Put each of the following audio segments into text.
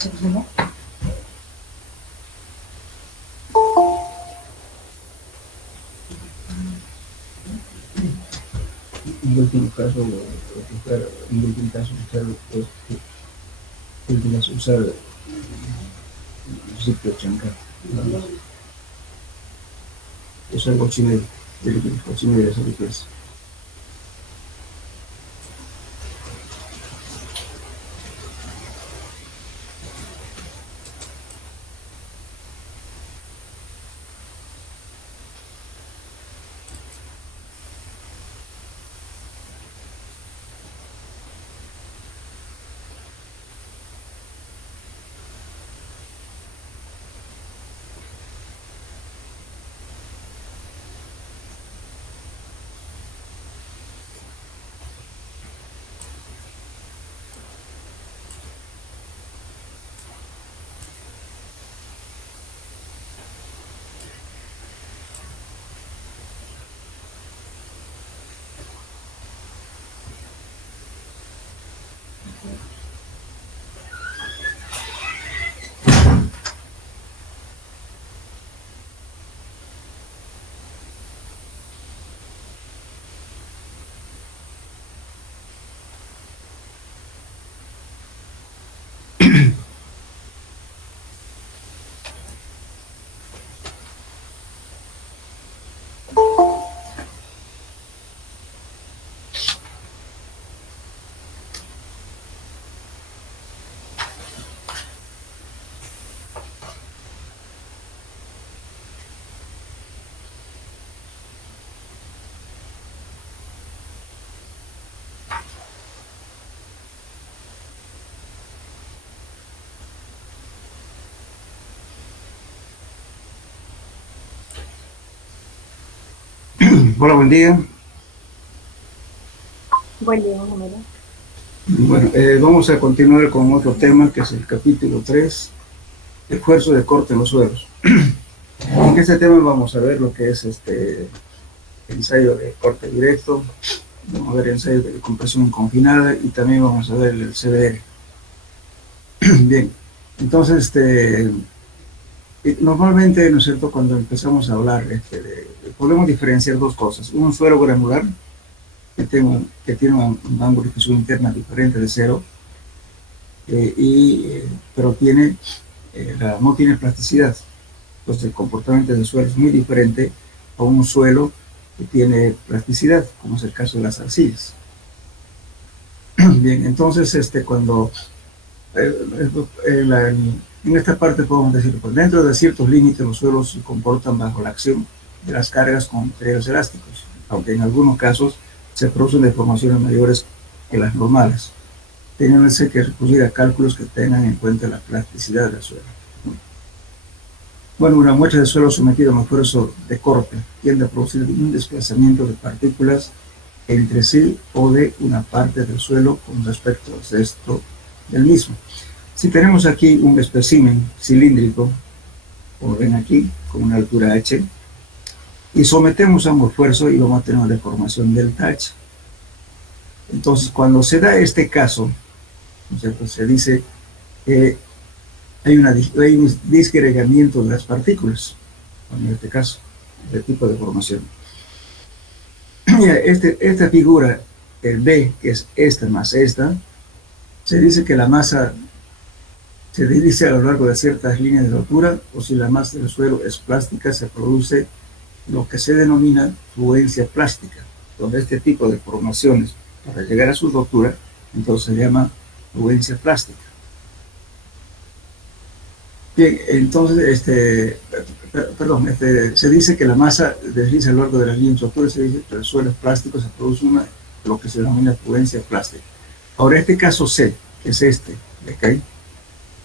En último caso, usar zipio chanca. Usar cochinero, cochinero, eso que es. Hola, buen día. Buen día, Romero. Bueno, vamos a continuar con otro tema que es el capítulo 3, esfuerzo de corte en los suelos. En este tema vamos a ver lo que es ensayo de corte directo, vamos a ver ensayo de compresión confinada y también vamos a ver el CBR. Bien, entonces normalmente, ¿no es cierto?, cuando empezamos a hablar, podemos diferenciar dos cosas: un suelo granular que tiene un ángulo de fusión interna diferente de cero, pero no tiene plasticidad. Entonces el comportamiento del suelo es muy diferente a un suelo que tiene plasticidad, como es el caso de las arcillas. Bien, entonces cuando en esta parte podemos decir, pues dentro de ciertos límites los suelos se comportan bajo la acción de las cargas con materiales elásticos, aunque en algunos casos se producen deformaciones mayores que las normales, teniéndose que recurrir a cálculos que tengan en cuenta la plasticidad del suelo. Bueno, una muestra de suelo sometido a un esfuerzo de corte tiende a producir un desplazamiento de partículas entre sí o de una parte del suelo con respecto al resto del mismo. Si tenemos aquí un espécimen cilíndrico, como ven aquí, con una altura h, y sometemos a un esfuerzo y vamos a tener una deformación delta h. Entonces, cuando se da este caso, ¿no es cierto?, se dice que hay un disgregamiento de las partículas, en este caso, de tipo de formación. Esta figura, el B, que es esta más esta, se dice que la masa se dirige a lo largo de ciertas líneas de altura, o si la masa del suelo es plástica, se produce lo que se denomina fluencia plástica, donde este tipo de formaciones, para llegar a su altura, entonces se llama fluencia plástica. Bien, entonces, se dice que la masa desliza a lo largo de las líneas de altura, se dice que el suelo es plástico, se produce lo que se denomina fluencia plástica. Ahora, este caso C, que es ¿okay?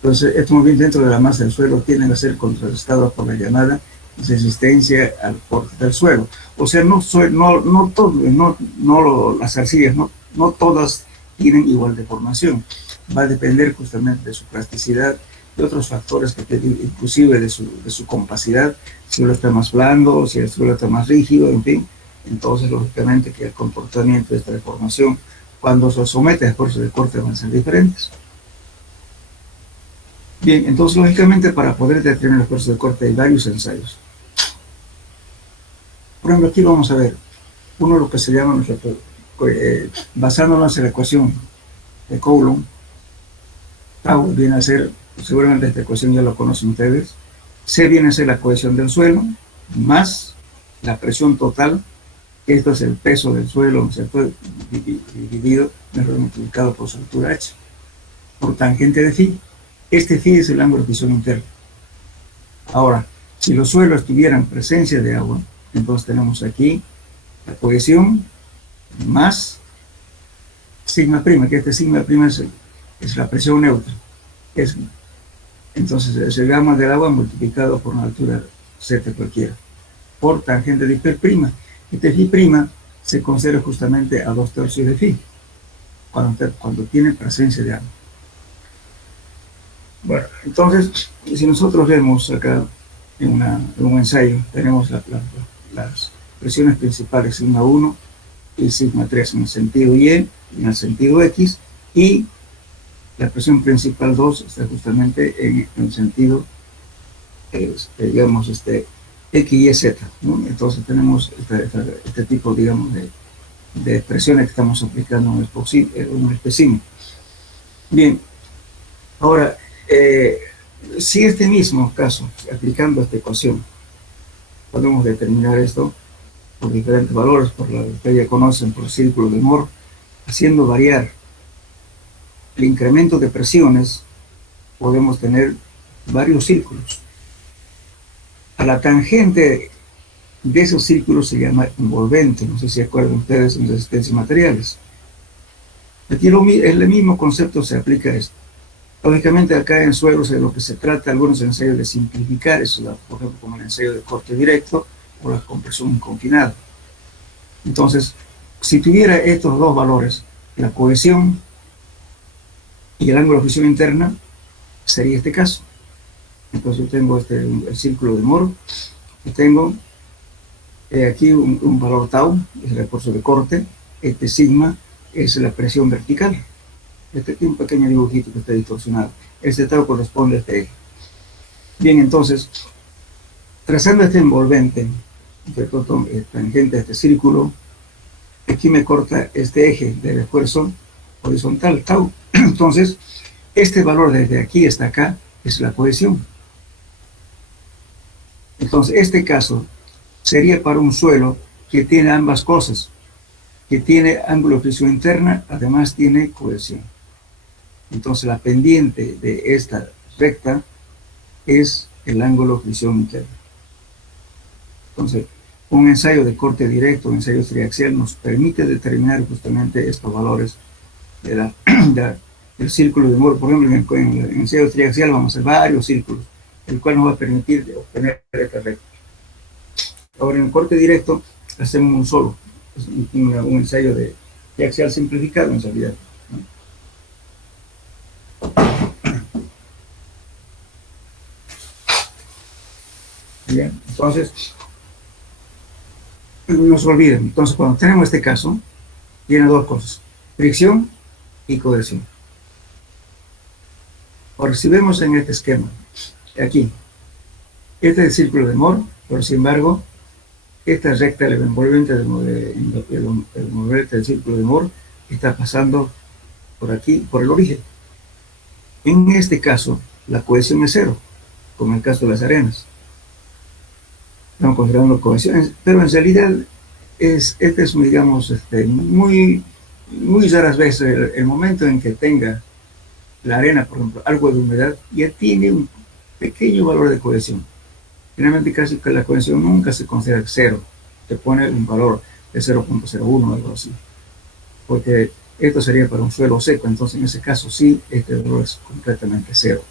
Entonces, estos movimientos dentro de la masa del suelo tienden a ser contrarrestados por la llamada resistencia al corte del suelo. O sea, las arcillas, no todas tienen igual deformación. Va a depender justamente de su plasticidad, de otros factores, inclusive de su compacidad, si el suelo está más blando, si el suelo está más rígido, en fin. Entonces, lógicamente, que el comportamiento de esta deformación, cuando se somete a esfuerzos de corte, van a ser diferentes. Bien, entonces lógicamente para poder determinar el esfuerzo de corte hay varios ensayos. Por ejemplo, aquí vamos a ver uno de lo que se llama, basándonos en la ecuación de Coulomb, tau viene a ser, seguramente esta ecuación ya lo conocen ustedes, C viene a ser la cohesión del suelo, más la presión total, esto es el peso del suelo, ¿cierto? Dividido, mejor multiplicado por su altura h, por tangente de phi. Este phi es el ángulo de fricción interno. Ahora, si los suelos tuvieran presencia de agua, entonces tenemos aquí la cohesión más sigma prima, que este sigma prima es la presión neutra. Entonces es el gamma del agua multiplicado por una altura z cualquiera, por tangente de phi prima. Este phi prima se considera justamente a 2/3 de phi, cuando tiene presencia de agua. Bueno, entonces, si nosotros vemos acá en un ensayo, tenemos las presiones principales sigma 1 y sigma 3 en el sentido Y y en el sentido X, y la presión principal 2 está justamente en el sentido, digamos, X, Y, Z, ¿no? Entonces tenemos este tipo, digamos, de expresiones que estamos aplicando en un espécimen. Bien, ahora, si este mismo caso, aplicando esta ecuación, podemos determinar esto por diferentes valores, por lo que ya conocen, por círculo de Moore, haciendo variar el incremento de presiones, podemos tener varios círculos. A la tangente de esos círculos se llama envolvente, no sé si acuerdan ustedes en resistencia y materiales. Aquí el mismo concepto se aplica a esto. Lógicamente acá en suelos de lo que se trata, algunos ensayos de simplificar eso, por ejemplo como el ensayo de corte directo o la compresión confinada. Entonces, si tuviera estos dos valores, la cohesión y el ángulo de fricción interna, sería este caso. Entonces yo tengo el círculo de Moore, y tengo aquí un valor tau, es el esfuerzo de corte, este sigma es la presión vertical. Este tiene un pequeño dibujito que está distorsionado. Este tau corresponde a este eje. Bien, entonces, trazando este envolvente, tangente a este círculo, aquí me corta este eje del esfuerzo horizontal, tau. Entonces, este valor desde aquí hasta acá es la cohesión. Entonces, este caso sería para un suelo que tiene ambas cosas, que tiene ángulo de fricción interna, además tiene cohesión. Entonces, la pendiente de esta recta es el ángulo de fricción interna. Entonces, un ensayo de corte directo, un ensayo triaxial, nos permite determinar justamente estos valores del círculo de Moore. Por ejemplo, en el ensayo triaxial vamos a hacer varios círculos, el cual nos va a permitir obtener esta recta. Ahora, en el corte directo hacemos un solo, un ensayo de triaxial simplificado en realidad, ¿no? Bien, entonces, no se olviden. Entonces, cuando tenemos este caso, tiene dos cosas: fricción y cohesión. Ahora, si vemos en este esquema, aquí, este es el círculo de Moore, pero sin embargo, esta recta, el envolvente del círculo de Moore, está pasando por aquí, por el origen. En este caso, la cohesión es cero, como en el caso de las arenas. Estamos considerando cohesión, pero en realidad este es, digamos, muy raras veces el momento en que tenga la arena, por ejemplo, algo de humedad, ya tiene un pequeño valor de cohesión. Generalmente casi que la cohesión nunca se considera cero, se pone un valor de 0.01 o algo así, porque esto sería para un suelo seco. Entonces en ese caso sí, este valor es completamente cero.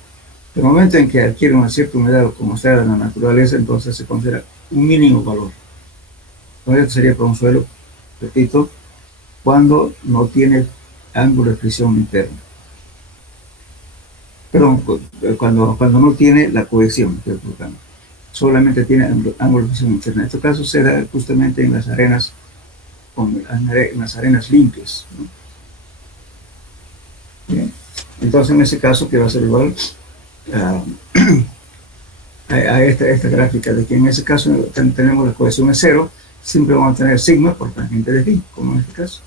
El momento en que adquiere una cierta humedad, como sea en la naturaleza, entonces se considera un mínimo valor. Entonces esto sería para un suelo, repito, cuando no tiene ángulo de fricción interna. Perdón, cuando no tiene la cohesión, solamente tiene ángulo de fricción interna. En este caso se da justamente en las arenas, en las arenas limpias, ¿no? Bien. Entonces en ese caso, ¿qué va a ser igual? a, esta gráfica, de que en ese caso tenemos la cohesión es cero, siempre vamos a tener sigma por tangente de phi, como en este caso.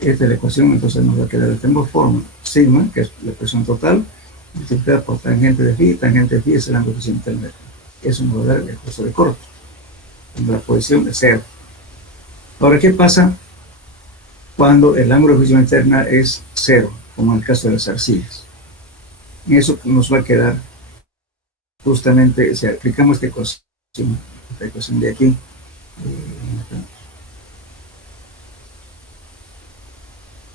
Esta es la ecuación, entonces nos va a quedar de esta forma: sigma, que es la presión total, multiplicada por tangente de phi es el ángulo horizontal interno. Eso nos va a dar el esfuerzo de corte, cuando la cohesión es cero. Ahora, ¿qué pasa cuando el ángulo de fricción interna es cero, como en el caso de las arcillas? Y eso nos va a quedar justamente, si aplicamos esta ecuación de aquí,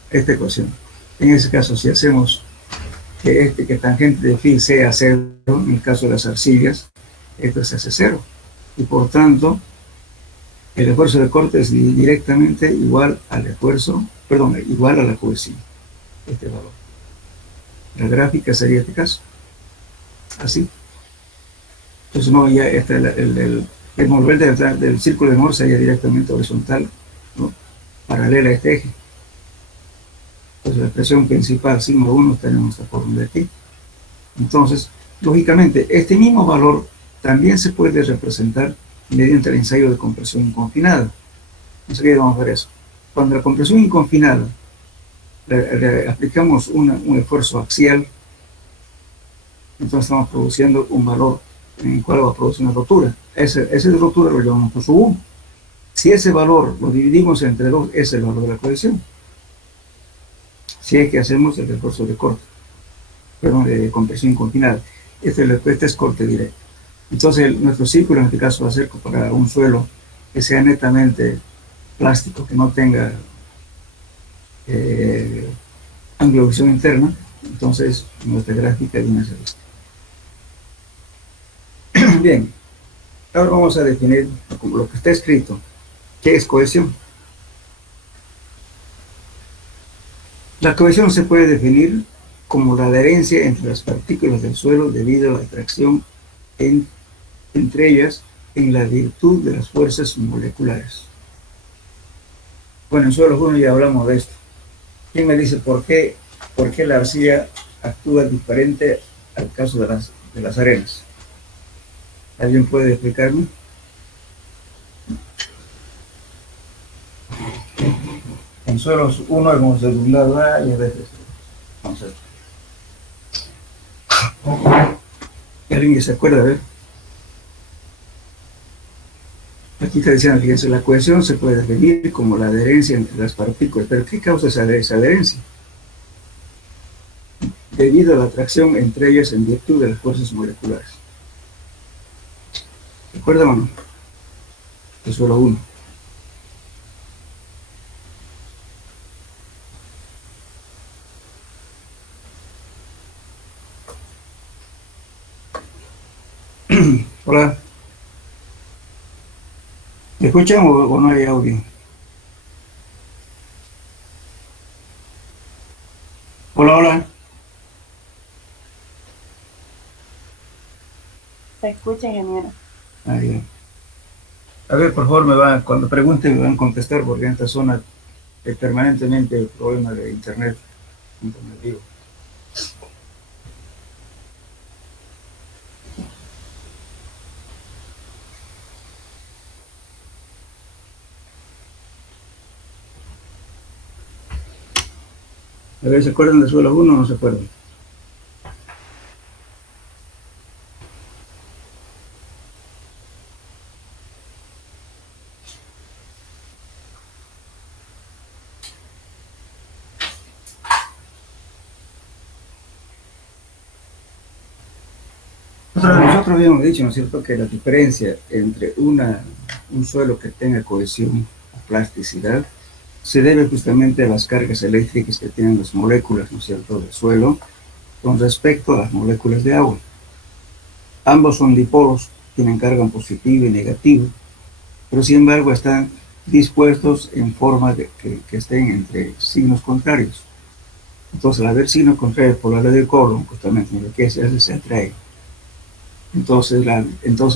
esta ecuación. En ese caso, si hacemos que tangente de phi sea cero, en el caso de las arcillas, esto se hace cero. Y por tanto, el esfuerzo de corte es directamente igual al igual a la cohesión, este valor. La gráfica sería este caso, así. Entonces, no, ya el mover del círculo de Mohr sería directamente horizontal, ¿no?, paralela a este eje. Entonces, la expresión principal, sigma 1, tenemos esta fórmula de aquí. Entonces, lógicamente, este mismo valor también se puede representar mediante el ensayo de compresión inconfinada. Enseguida vamos a ver eso. Cuando la compresión inconfinada le aplicamos un esfuerzo axial, entonces estamos produciendo un valor en el cual va a producir una rotura. Ese de rotura lo llamamos por su 1. Si ese valor lo dividimos entre 2, es el valor de la cohesión. Si es que hacemos el esfuerzo de corte, de compresión inconfinada. Este es corte directo. Entonces, nuestro círculo en este caso va a ser para un suelo que sea netamente plástico, que no tenga ángulo de visión interna. Entonces, nuestra gráfica viene a ser esta. Bien, ahora vamos a definir como lo que está escrito. ¿Qué es cohesión? La cohesión se puede definir como la adherencia entre las partículas del suelo debido a la atracción entre ellas en la virtud de las fuerzas moleculares. Bueno, en suelos 1 ya hablamos de esto. ¿Quién me dice por qué la arcilla actúa diferente al caso de las arenas? ¿Alguien puede explicarme? En suelos 1 hemos de un lado A y a veces. Vamos a ver. ¿Alguien se acuerda? A ver. Aquí está diciendo, fíjense, la cohesión se puede definir como la adherencia entre las partículas. ¿Pero qué causa esa adherencia? Debido a la atracción entre ellas en virtud de las fuerzas moleculares. ¿Recuerdan o no? Es solo 1. Hola. ¿Me escuchan o no hay audio? Hola, hola. Se escucha, ingeniero. Ya. A ver, por favor, cuando pregunten me van a contestar, porque en esta zona hay permanentemente el problema de internet vivo. A ver, ¿se acuerdan de suelo 1 o no se acuerdan? Nosotros habíamos dicho, ¿no es cierto?, que la diferencia entre un suelo que tenga cohesión o plasticidad se debe justamente a las cargas eléctricas que tienen las moléculas, ¿no es cierto?, del suelo con respecto a las moléculas de agua. Ambos son dipolos, tienen carga positiva y negativa, pero sin embargo están dispuestos en forma de que estén entre signos contrarios. Entonces, al haber signos contrarios por la ley de Coulomb, justamente lo que se hace se atrae. Entonces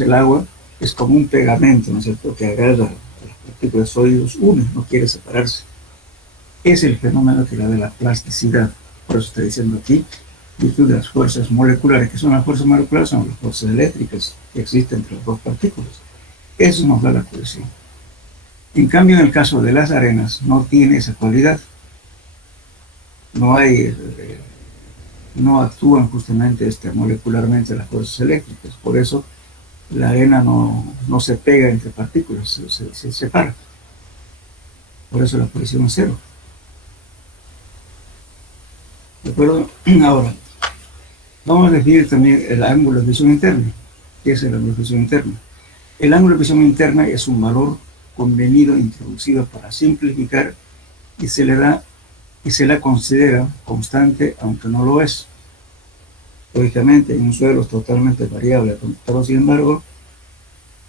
el agua es como un pegamento, ¿no es cierto?, que agarra a las partículas sólidas, une, no quiere separarse. Es el fenómeno que da de la plasticidad. Por eso está diciendo aquí, virtud de las fuerzas moleculares. ¿Qué son las fuerzas moleculares? Son las fuerzas eléctricas que existen entre las dos partículas. Eso nos da la cohesión. En cambio, en el caso de las arenas, no tiene esa cualidad. No hay, no actúan justamente molecularmente las fuerzas eléctricas. Por eso la arena no se pega entre partículas, se separa. Por eso la cohesión es cero. ¿De acuerdo? Ahora, vamos a definir también el ángulo de visión interna. ¿Qué es el ángulo de visión interna? El ángulo de visión interna es un valor convenido, introducido para simplificar, y se la considera constante, aunque no lo es. Lógicamente, en un suelo es totalmente variable, pero sin embargo,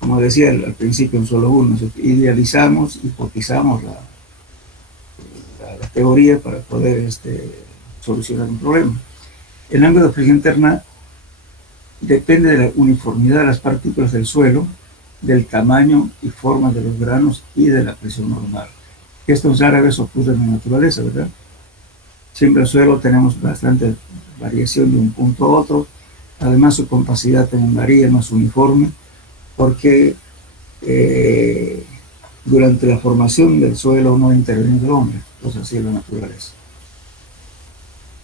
como decía al principio en suelo 1, idealizamos, hipotizamos la teoría para poder solucionar un problema. El ángulo de presión interna depende de la uniformidad de las partículas del suelo, del tamaño y forma de los granos y de la presión normal. Esto en árabes ocurre en la naturaleza, ¿verdad? Siempre en el suelo tenemos bastante variación de un punto a otro. Además, su compacidad también varía, no es uniforme, porque durante la formación del suelo no interviene el hombre, pues así es la naturaleza.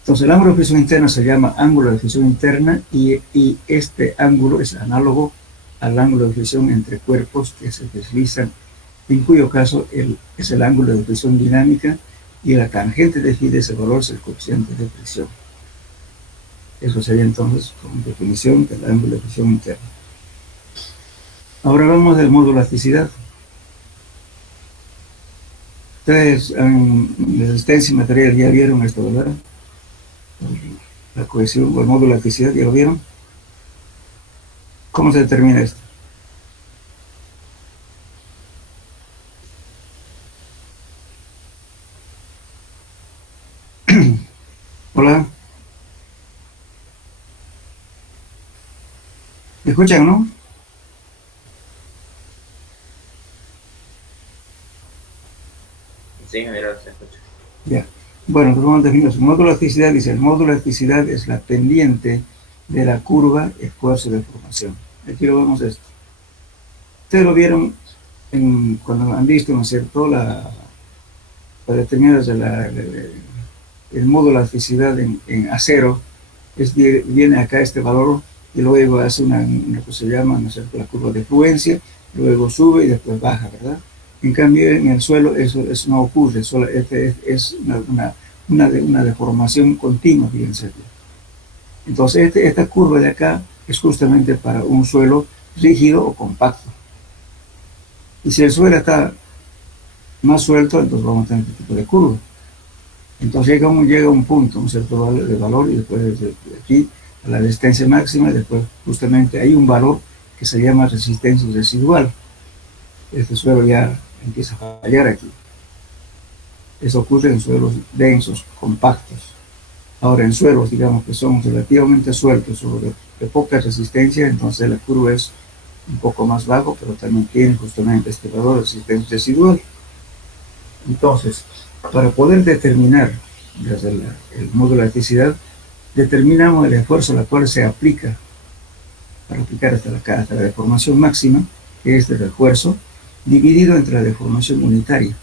Entonces, el ángulo de presión interna se llama ángulo de fricción interna, y este ángulo es análogo al ángulo de fricción entre cuerpos que se deslizan, en cuyo caso es el ángulo de fricción dinámica, y la tangente de phi de ese valor es el coeficiente de fricción. Eso sería entonces como definición del ángulo de fricción interna. Ahora vamos del módulo de elasticidad. Ustedes en resistencia y material ya vieron esto, ¿verdad? La cohesión o el módulo de elasticidad, ¿ya lo vieron? ¿Cómo se determina esto? Hola. ¿Me escuchan o no? Sí, general, se escucha. Ya. Bueno, pues vamos a definir su módulo de elasticidad. Dice, el módulo de elasticidad es la pendiente de la curva esfuerzo de formación. Aquí lo vemos esto. Ustedes lo vieron cuando han visto, ¿no es cierto?, para determinar el módulo de elasticidad en acero, viene acá este valor y luego hace una que se llama, ¿no es cierto?, la curva de fluencia, luego sube y después baja, ¿verdad? En cambio, en el suelo eso no ocurre, es una deformación continua, fíjense. Entonces, esta curva de acá es justamente para un suelo rígido o compacto. Y si el suelo está más suelto, entonces vamos a tener este tipo de curva. Entonces llega un punto, un cierto de valor, y después de aquí a la resistencia máxima, y después justamente hay un valor que se llama resistencia residual. Este suelo ya empieza a fallar aquí. Eso ocurre en suelos densos, compactos. Ahora, en suelos, digamos, que son relativamente sueltos o de poca resistencia, entonces la curva es un poco más bajo, pero también tiene justamente este valor de resistencia residual. Entonces, para poder determinar desde el módulo de elasticidad, determinamos el esfuerzo al cual se aplica para aplicar hasta la deformación máxima, que es el esfuerzo, dividido entre la deformación unitaria.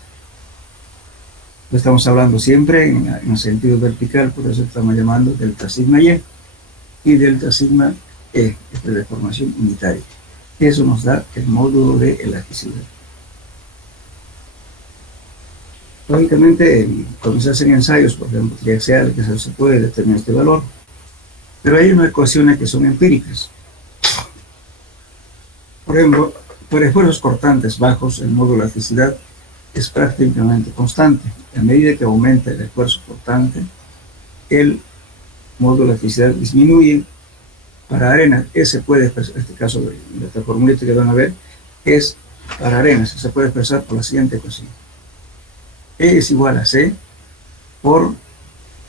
Lo estamos hablando siempre en el sentido vertical, por eso estamos llamando delta sigma y, y delta sigma e, es la deformación unitaria. Eso nos da el módulo de elasticidad. Lógicamente, cuando se hacen ensayos, por ejemplo, triaxial, que se puede determinar este valor, pero hay unas ecuaciones que son empíricas. Por ejemplo, por esfuerzos cortantes bajos, el módulo de elasticidad es prácticamente constante. A medida que aumenta el esfuerzo cortante, el módulo de elasticidad disminuye. Para arenas, ese puede expresar, en este caso de esta formulita que van a ver, es para arenas, se puede expresar por la siguiente ecuación. E es igual a C por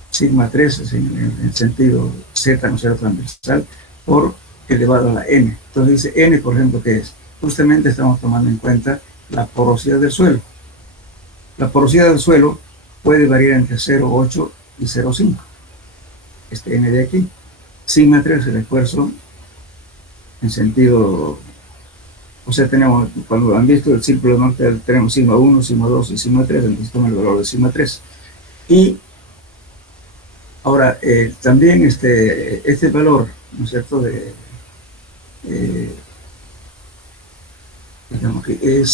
sigma 3, en el sentido Z, no será transversal, por elevado a la N. Entonces dice N, por ejemplo, ¿qué es? Justamente estamos tomando en cuenta la porosidad del suelo. La porosidad del suelo puede variar entre 0,8 y 0,5. este N de aquí. Sigma 3 es el esfuerzo en sentido, o sea, tenemos, cuando han visto el círculo norte, tenemos sigma 1, sigma 2 y sigma 3, necesitamos el valor de sigma 3. Y ahora, también este valor, ¿no es cierto?, de digamos que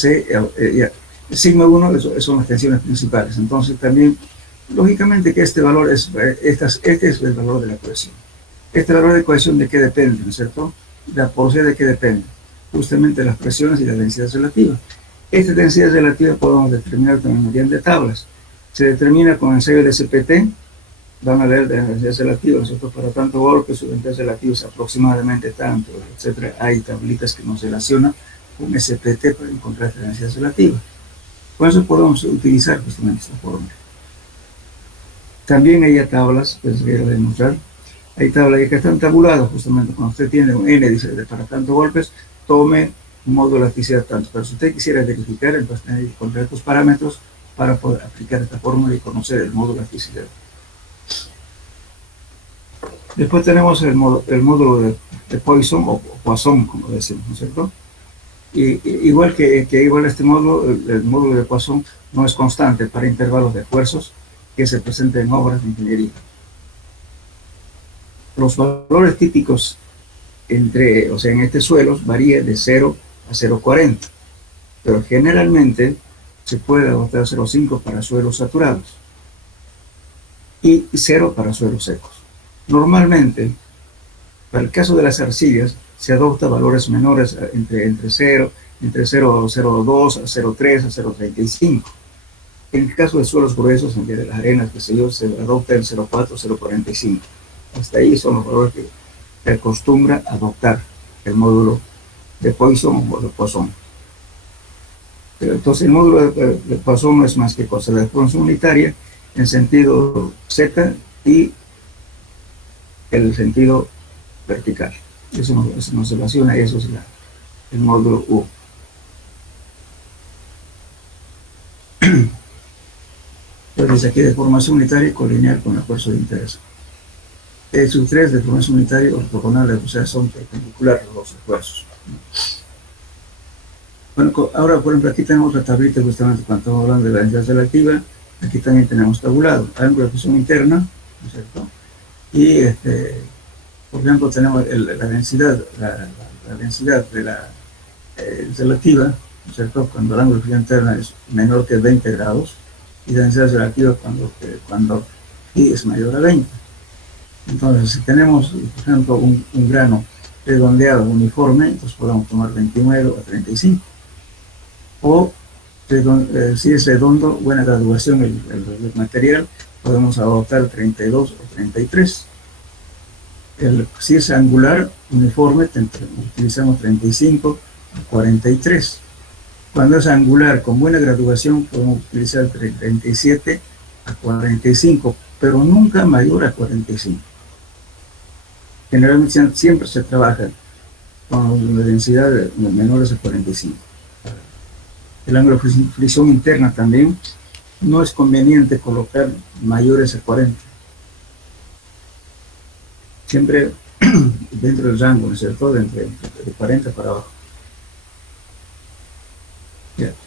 sigma 1 son las tensiones principales. Entonces también, lógicamente que este valor es, este es el valor de la cohesión. Este valor de cohesión, ¿de qué depende?, ¿no es cierto? La porosidad, ¿de qué depende? Justamente de las presiones y la densidad relativa. Esta densidad relativa podemos determinar también mediante tablas. Se determina con ensayo de CPT, van a ver de la densidad relativa, ¿no es cierto? Para tanto golpe, su densidad relativa es aproximadamente tanto, etc. Hay tablitas que nos relacionan con SPT para encontrar esta densidad relativa. Con eso podemos utilizar justamente esta fórmula. También hay tablas, pues voy a demostrar. Hay tablas que están tabuladas justamente. Cuando usted tiene un N, dice, para tantos golpes, tome un módulo de elasticidad tanto. Pero si usted quisiera verificar, entonces tiene que encontrar estos parámetros para poder aplicar esta fórmula y conocer el módulo de elasticidad. Después tenemos el módulo de Poisson o Poisson, como decimos, ¿no es cierto? Igual que igual este módulo, el módulo de Poisson no es constante para intervalos de esfuerzos que se presentan en obras de ingeniería. Los valores típicos en este suelo varía de 0 a 0,40, pero generalmente se puede adoptar 0,5 para suelos saturados y 0 para suelos secos. Normalmente, para el caso de las arcillas, se adopta valores menores entre 0 a 0,2 a 0,3 a 0,35. En el caso de suelos gruesos, en vez de las arenas, que se adopta el 0,4 o 0,45. Hasta ahí son los valores que se acostumbra a adoptar el módulo de Poisson o de Poisson. Entonces el módulo de Poisson no es más que cosa de expansión unitaria en sentido Z y el sentido vertical. Eso nos relaciona, eso es el módulo U. Entonces aquí de formación unitaria y colineal con esfuerzo de interés. Sus tres de formación unitaria ortogonales, o sea, son perpendiculares los esfuerzos. Bueno, ahora por ejemplo aquí tenemos otra tablita justamente cuando estamos hablando de la densidad relativa. Aquí también tenemos tabulado ángulo de fusión interna, ¿no es cierto? Y por ejemplo tenemos la densidad de la relativa, ¿no es cierto?, cuando el ángulo de fusión interna es menor que 20 grados, y la densidad relativa cuando I es mayor a 20. Entonces, si tenemos, por ejemplo, un grano redondeado uniforme, entonces podemos tomar 29 o 35. O si es redondo, buena graduación el material, podemos adoptar 32 o 33. Si es angular, uniforme, utilizamos 35 a 43. Cuando es angular con buena graduación, podemos utilizar 37 a 45, pero nunca mayor a 45. Generalmente siempre se trabaja con la densidad menores a 45. El ángulo de fricción interna también no es conveniente colocar mayores a 40. Siempre dentro del rango, ¿no es cierto?, de 40 para abajo.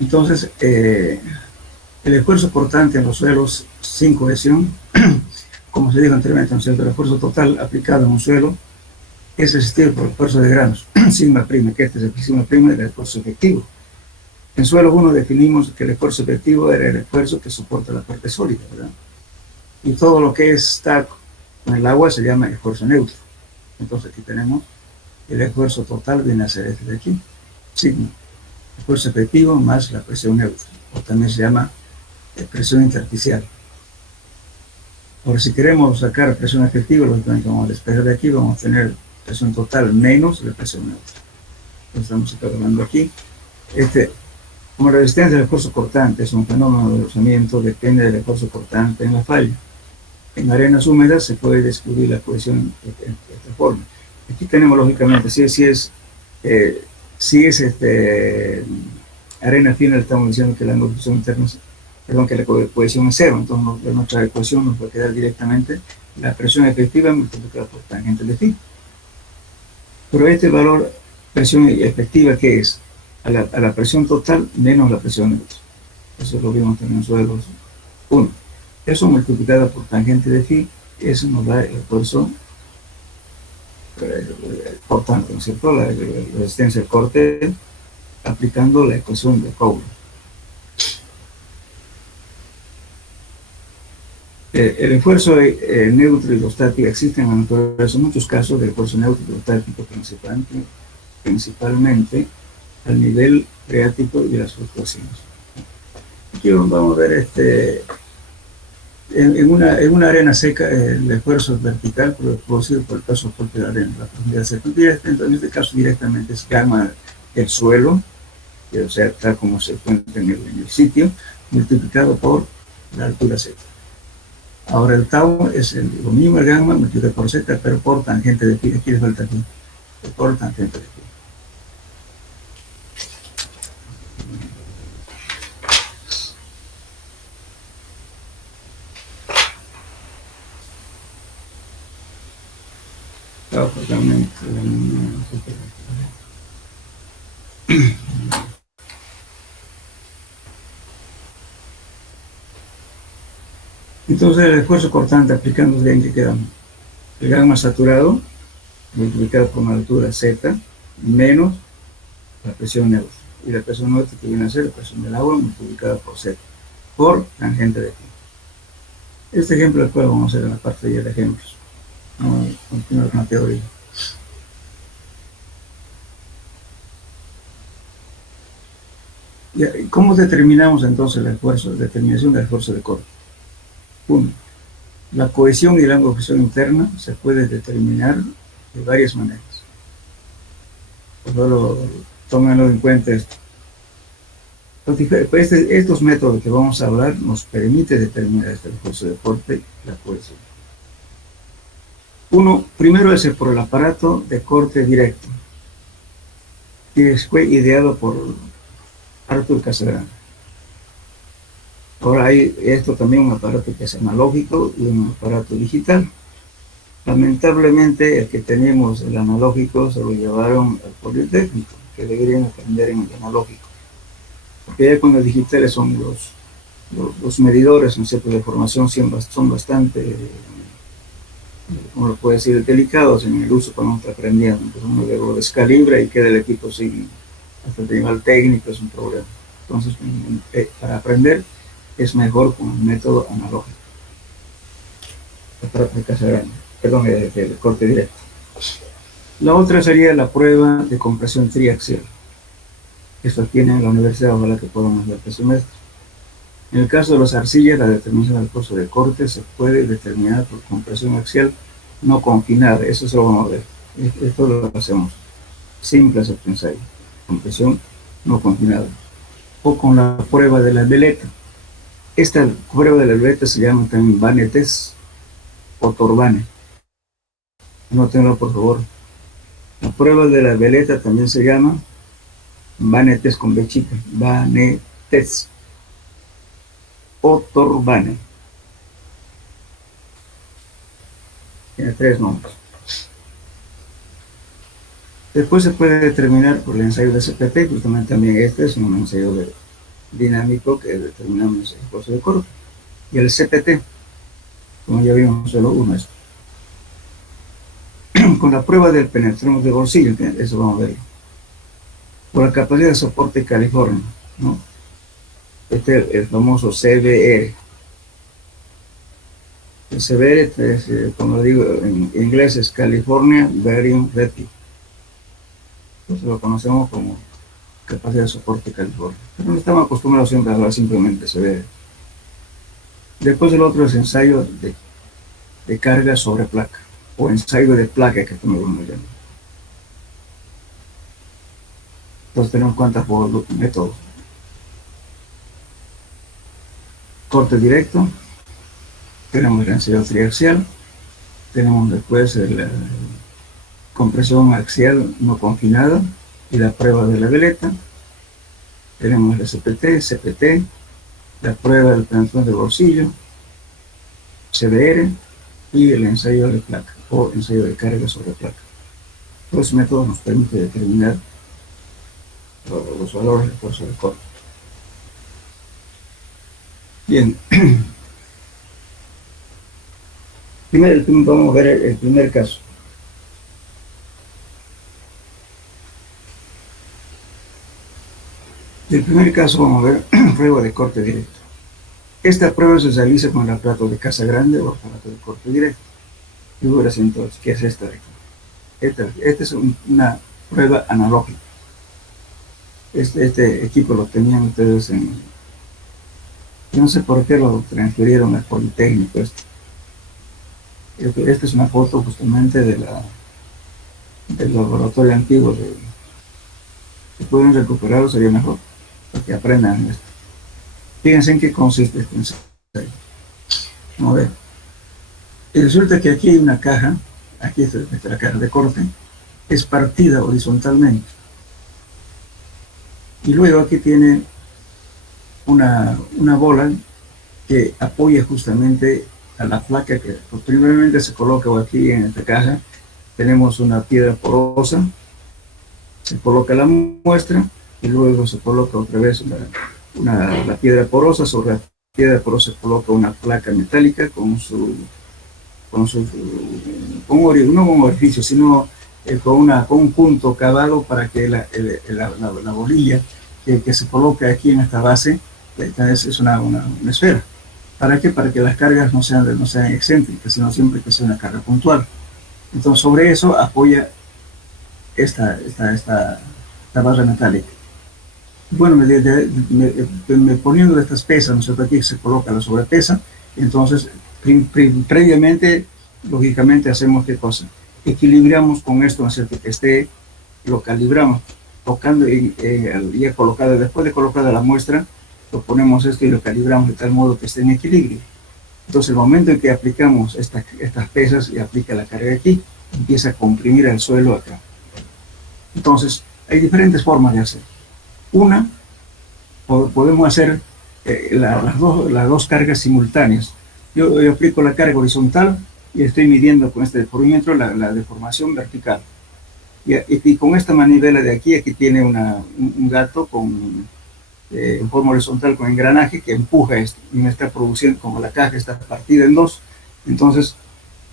Entonces, el esfuerzo cortante en los suelos sin cohesión, como se dijo anteriormente, ¿no es cierto?, el esfuerzo total aplicado en un suelo es asistido por el esfuerzo de granos, sigma prima, que este es el sigma prima del esfuerzo efectivo. En suelo 1 definimos que el esfuerzo efectivo era el esfuerzo que soporta la parte sólida, ¿verdad? Y todo lo que está con el agua se llama esfuerzo neutro. Entonces aquí tenemos el esfuerzo total, viene a ser este de aquí, sigma. Esfuerzo efectivo más la presión neutra, o también se llama presión intersticial. Ahora, si queremos sacar presión efectiva, lógicamente vamos a despejar de aquí, vamos a tener presión total menos la presión neutra. Entonces estamos hablando aquí. Como la resistencia del esfuerzo cortante es un fenómeno de rozamiento, depende del esfuerzo cortante en la falla. En arenas húmedas se puede descubrir la cohesión de esta forma. Aquí tenemos, lógicamente, si es arena fina, estamos diciendo que el ángulo de fusión interna perdón, que la cohesión es cero, entonces de nuestra ecuación nos va a quedar directamente la presión efectiva multiplicada por tangente de phi. Pero este valor, presión efectiva, ¿qué es? A la presión total menos la presión neutra. Eso lo vimos también en suelos 1. Eso multiplicado por tangente de phi, eso nos da el esfuerzo por tanto, ¿no es cierto? La resistencia del corte aplicando la ecuación de Coulomb. El esfuerzo neutro hidrostático existe en la naturaleza muchos casos de esfuerzo neutro hidrostático principalmente al nivel freático y las fluctuaciones. Aquí vamos a ver en una arena seca el esfuerzo es vertical producido por el paso fuerte de la arena, la profundidad seca. En este caso directamente es gamma el suelo, o sea, tal como se encuentra en el sitio, multiplicado por la altura z. Ahora el tau es lo mismo el gamma multiplicado por z, pero por tangente de phi. Aquí le falta aquí, por tangente de phi. Entonces el esfuerzo cortante aplicando bien que queda el gamma saturado multiplicado por una altura z menos la presión neutra, y la presión neutra que viene a ser la presión del agua multiplicada por z por tangente de phi. Este ejemplo después lo vamos a hacer en la parte de ejemplos. Vamos a continuar con la teoría. ¿Cómo determinamos entonces el esfuerzo, determinación del esfuerzo de corte? 1. La cohesión y la angulación interna se puede determinar de varias maneras. Solo tómenlo en cuenta esto. Estos métodos que vamos a hablar nos permiten determinar este esfuerzo de corte y la cohesión. Primero es por el aparato de corte directo, que fue ideado por Arthur Casagrande. Ahora hay también un aparato que es analógico y un aparato digital. Lamentablemente el que teníamos el analógico se lo llevaron al Politécnico, que deberían aprender en el analógico. Porque ya con el digital son los medidores, ¿no es cierto?, de formación son bastante, como lo puede decir, delicados en el uso cuando uno está aprendiendo. Entonces uno lo descalibra y queda el equipo sin, hasta el nivel técnico es un problema. Entonces para aprender es mejor con el método analógico. El corte directo. La otra sería la prueba de compresión triaxial. Esto tiene en la universidad, ojalá que podamos ver este semestre. En el caso de las arcillas, la determinación del esfuerzo de corte se puede determinar por compresión axial no confinada. Eso se lo vamos a ver. Esto lo hacemos simple ese ensayo. Compresión no confinada. O con la prueba de la veleta. Esta prueba de la veleta se llama también Vane test o Torbane. Anótenlo por favor. La prueba de la veleta también se llama Vane test con B chica. Vane test o Torbane. Tiene 3 nombres. Después se puede determinar por el ensayo de CPT, justamente también este es un ensayo dinámico que determinamos el esfuerzo de corte. Y el CPT, como ya vimos, solo uno es. Con la prueba del penetremos de bolsillo, eso vamos a ver. Por la capacidad de soporte California, ¿no? Este es el famoso CBR. El CBR, es, como digo en inglés, es California Bearing Rating. Entonces lo conocemos como capacidad de soporte California. Pero no estamos acostumbrados siempre a hablar simplemente CBR. Después el otro es ensayo de carga sobre placa, o ensayo de placa, que esto me lo llaman. Entonces tenemos en cuenta por métodos. Corte directo, tenemos el ensayo triaxial, tenemos después la compresión axial no confinada y la prueba de la veleta, tenemos el CPT, la prueba del penetrón de bolsillo, CDR y el ensayo de placa o ensayo de carga sobre placa. Los métodos nos permiten determinar los valores de fuerza de corte. Bien, vamos a ver el primer caso. En el primer caso vamos a ver prueba de corte directo. Esta prueba se realiza con el aparato de casa grande o aparato de corte directo. Figuras entonces, ¿qué es esta de aquí? Esta es una prueba analógica. Este equipo lo tenían ustedes en... Yo no sé por qué lo transfirieron al Politécnico. Esta es una foto justamente del laboratorio antiguo. Si pueden recuperarlo sería mejor, para que aprendan esto. Fíjense en qué consiste este ensayo. Vamos a ver. Y resulta que aquí hay una caja, aquí está la caja de corte, es partida horizontalmente. Y luego aquí tiene una bola que apoya justamente a la placa que primeramente se coloca aquí en esta caja. Tenemos una piedra porosa, se coloca la muestra y luego se coloca otra vez la piedra porosa. Sobre la piedra porosa se coloca una placa metálica con no un orificio, sino con un punto cavado para que la bolilla que se coloca aquí en esta base es una esfera. ¿Para qué? Para que las cargas no sean excéntricas, sino siempre que sea una carga puntual. Entonces, sobre eso apoya esta barra metálica. Bueno, poniendo estas pesas, ¿no es cierto? Aquí se coloca la sobrepesa, entonces previamente, lógicamente, hacemos ¿qué cosa? Equilibramos con esto, ¿no es cierto? Que lo calibramos, tocando ya colocado, después de colocada la muestra, lo ponemos esto y lo calibramos de tal modo que esté en equilibrio. Entonces, el momento en que aplicamos estas pesas y aplica la carga aquí, empieza a comprimir el suelo acá. Entonces, hay diferentes formas de hacer. Una, podemos hacer las dos cargas simultáneas. Yo aplico la carga horizontal y estoy midiendo con este deformímetro la deformación vertical. Y con esta manivela de aquí tiene un gato en forma horizontal con engranaje que empuja esto y me está produciendo, como la caja está partida en dos, entonces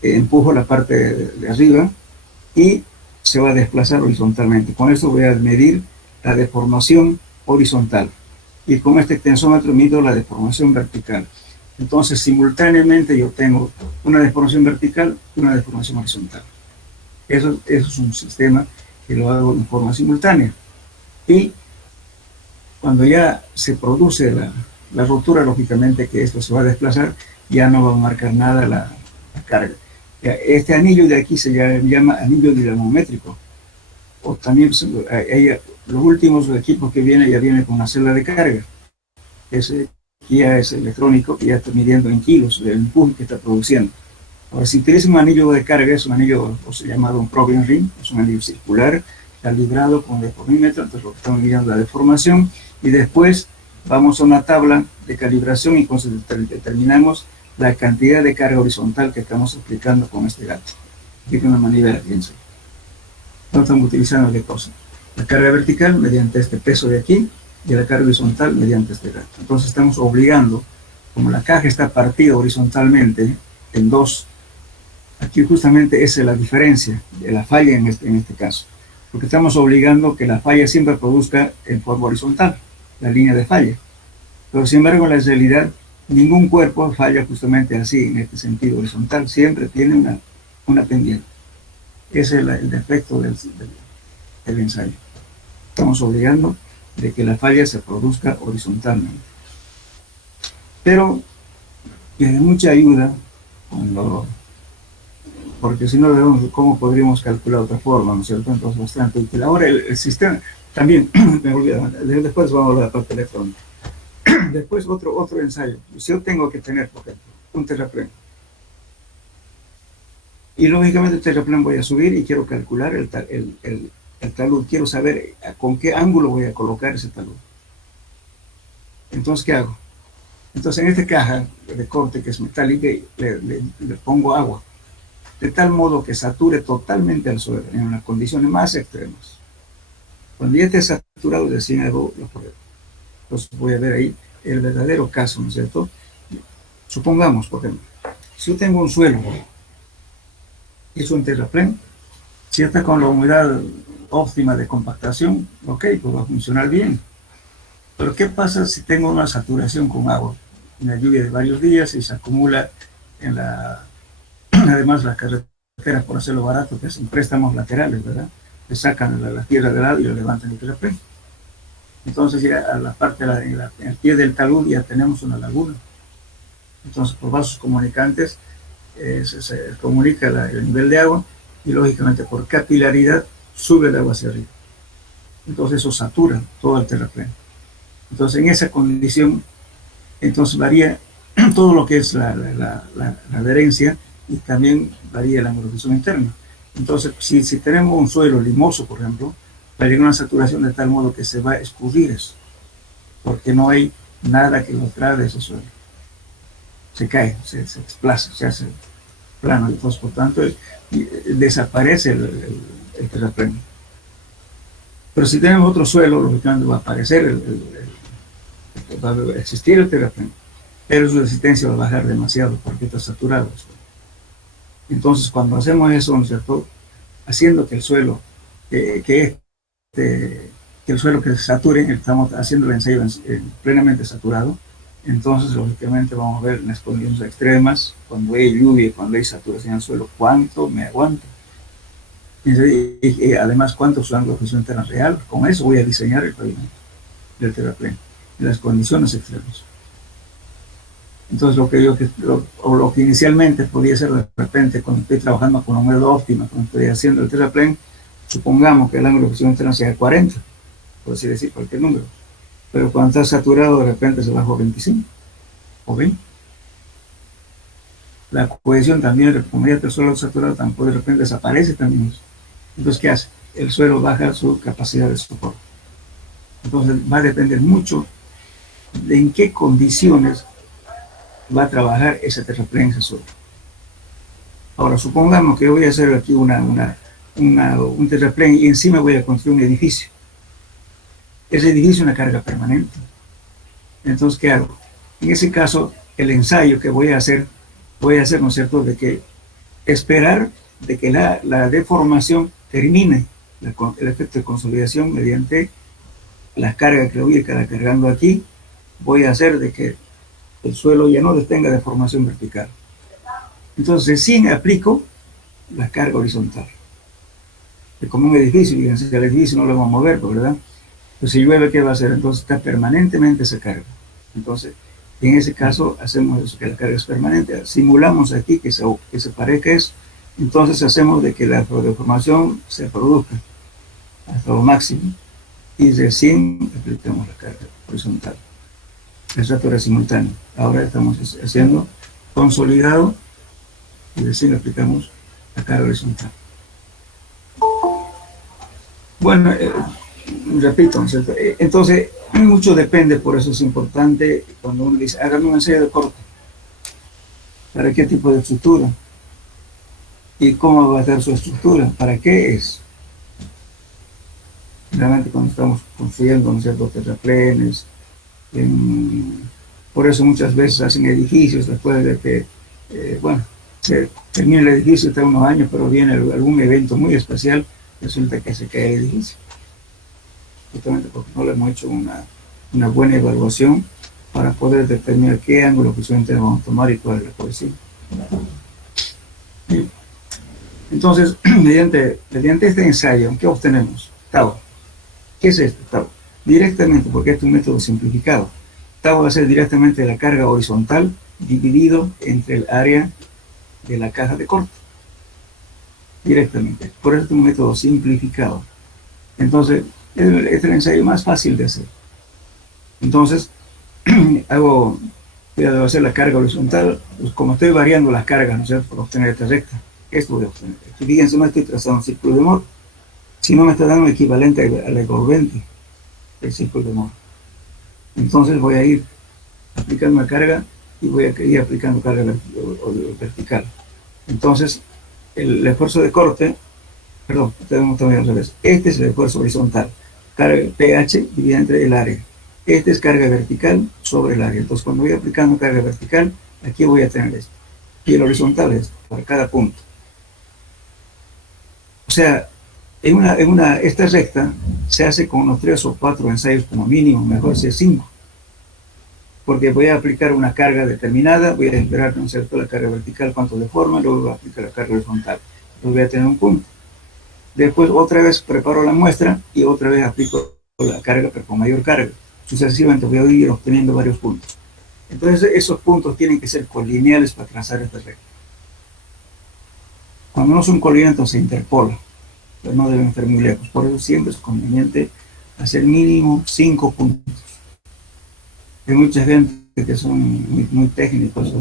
empujo la parte de arriba y se va a desplazar horizontalmente. Con esto voy a medir la deformación horizontal y con este tensómetro mido la deformación vertical. Entonces simultáneamente yo tengo una deformación vertical y una deformación horizontal. Eso es un sistema que lo hago en forma simultánea. Y cuando ya se produce la rotura, lógicamente que esto se va a desplazar, ya no va a marcar nada la carga. Este anillo de aquí se llama anillo dinamométrico. O también los últimos equipos que vienen ya vienen con una celda de carga. Ese ya es electrónico, que ya está midiendo en kilos el empuje que está produciendo. Ahora, si utiliza un anillo de carga, es un anillo llamado un probing ring, es un anillo circular, calibrado con deformímetro, entonces lo que estamos midiendo la deformación, y después vamos a una tabla de calibración y determinamos la cantidad de carga horizontal que estamos aplicando con este gato. Aquí con una manivela, fíjense. No estamos utilizando qué cosa. La carga vertical mediante este peso de aquí y la carga horizontal mediante este gato. Entonces estamos obligando, como la caja está partida horizontalmente en dos, aquí justamente esa es la diferencia de la falla en este caso. Porque estamos obligando que la falla siempre produzca en forma horizontal, la línea de falla. Pero sin embargo, en la realidad, ningún cuerpo falla justamente así, en este sentido horizontal. Siempre tiene una pendiente. Ese es el defecto del ensayo. Estamos obligando de que la falla se produzca horizontalmente. Pero tiene mucha ayuda porque si no, ¿cómo podríamos calcular de otra forma? ¿No es cierto? Entonces, bastante útil. Ahora, el sistema, también, me olvidaba, después vamos a hablar de la parte electrónica. Después, otro ensayo. Si yo tengo que tener, por ejemplo, un terraplén. Y lógicamente el terraplén voy a subir y quiero calcular el talud. Quiero saber con qué ángulo voy a colocar ese talud. Entonces, ¿qué hago? Entonces en esta caja de corte que es metálica le pongo agua, de tal modo que sature totalmente el suelo en las condiciones más extremas. Cuando ya esté saturado, recién hago la prueba. Entonces voy a ver ahí el verdadero caso, ¿no es cierto? Supongamos, por ejemplo, si yo tengo un suelo, es un terraplén, si está con la humedad óptima de compactación, ok, pues va a funcionar bien. Pero ¿qué pasa si tengo una saturación con agua? Una lluvia de varios días y se acumula en la... Además, las carreteras, por hacerlo barato, que hacen préstamos laterales, ¿verdad? Le sacan la tierra de lado y lo levantan el terraplén. Entonces ya a la parte, en el pie del talud ya tenemos una laguna. Entonces por vasos comunicantes se comunica el nivel de agua y lógicamente por capilaridad sube el agua hacia arriba. Entonces eso satura todo el terraplén. Entonces en esa condición, entonces varía todo lo que es la adherencia y también varía la angulación interna. Entonces si tenemos un suelo limoso, por ejemplo, va a llegar una saturación de tal modo que se va a escurrir eso, porque no hay nada que lo trabe ese suelo. Se cae, se desplaza, se hace plano, entonces por tanto desaparece el terraplén. Pero si tenemos otro suelo, lógicamente va a aparecer, va a existir el terraplén, pero su resistencia va a bajar demasiado porque está saturado. Entonces cuando hacemos eso, ¿no es cierto? Haciendo que el suelo, que el suelo que se sature, estamos haciendo el ensayo plenamente saturado, entonces lógicamente vamos a ver en las condiciones extremas, cuando hay lluvia, cuando hay saturación del suelo, cuánto me aguanta. Y además cuánto su ángulo de presión interna real. Con eso voy a diseñar el pavimento del terraplén en las condiciones extremas. Entonces lo que inicialmente podía ser de repente cuando estoy trabajando con una humedad óptima, cuando estoy haciendo el terraplén, supongamos que el ángulo de presión interna sea de 40, por así decir, cualquier número. Pero cuando está saturado, de repente se bajó a 25 o 20. La cohesión también, como ya el suelo saturado, tampoco de repente desaparece también eso. Entonces, ¿qué hace? El suelo baja su capacidad de soporte. Entonces, va a depender mucho de en qué condiciones va a trabajar ese terraplén, ese suelo. Ahora, supongamos que voy a hacer aquí un terraplén y encima voy a construir un edificio. Ese edificio es una carga permanente. Entonces, ¿qué hago? En ese caso, el ensayo que voy a hacer, ¿no es cierto?, de que esperar de que la deformación termine el efecto de consolidación mediante las cargas que voy a estar cargando aquí. Voy a hacer de que el suelo ya no tenga deformación vertical. Entonces, recién aplico la carga horizontal. Es como un edificio, fíjense, el edificio no lo vamos a mover, ¿verdad? Pues si llueve, ¿qué va a hacer? Entonces está permanentemente esa carga. Entonces, en ese caso, hacemos eso, que la carga es permanente. Simulamos aquí que se parezca eso. Entonces hacemos de que la deformación se produzca hasta lo máximo y recién aplicamos la carga horizontal. El rato es simultáneo. Ahora estamos haciendo consolidado y recién aplicamos la carga horizontal. Bueno, repito, ¿no es cierto? Entonces, mucho depende, por eso es importante cuando uno dice, hágame un ensayo de corte. ¿Para qué tipo de estructura? ¿Y cómo va a ser su estructura? ¿Para qué es? Realmente cuando estamos construyendo, ¿no es cierto?, terraplenes, por eso muchas veces hacen edificios después de que, se termina el edificio, está unos años, pero viene algún evento muy especial, resulta que se cae el edificio. Justamente porque no le hemos hecho una buena evaluación para poder determinar qué ángulo de presión interna vamos a tomar y cuál es la cohesión. Entonces, mediante este ensayo, ¿qué obtenemos? Tau. ¿Qué es esto? Tau. Directamente, porque este es un método simplificado. Tau va a ser directamente la carga horizontal dividido entre el área de la caja de corte. Directamente. Por eso es un método simplificado. Entonces, es el ensayo más fácil de hacer. Entonces, voy a hacer la carga horizontal, pues como estoy variando las cargas, ¿no es cierto?, para obtener esta recta. Esto voy a obtener. Aquí, fíjense, no estoy trazando un círculo de Mohr, sino me está dando equivalente a la corriente del círculo de Mohr. Entonces voy a ir aplicando una carga y voy a ir aplicando carga vertical. Entonces, el esfuerzo de corte, perdón, tenemos también al revés. Este es el esfuerzo horizontal, carga pH dividida entre el área. Este es carga vertical sobre el área. Entonces, cuando voy aplicando carga vertical, aquí voy a tener esto. Y el horizontal es para cada punto. O sea, esta recta se hace con unos 3 o 4 ensayos como mínimo, mejor si es 5. Porque voy a aplicar una carga determinada, voy a esperar, ¿no es cierto?, la carga vertical, cuánto deforma, luego voy a aplicar la carga horizontal. Entonces voy a tener un punto. Después otra vez preparo la muestra y otra vez aplico la carga, pero con mayor carga. Sucesivamente voy a ir obteniendo varios puntos. Entonces esos puntos tienen que ser colineales para trazar esta recta. Cuando no son colineales, entonces se interpolan, pero no deben estar muy lejos. Por eso siempre es conveniente hacer mínimo 5 puntos. Hay mucha gente que son muy técnicos,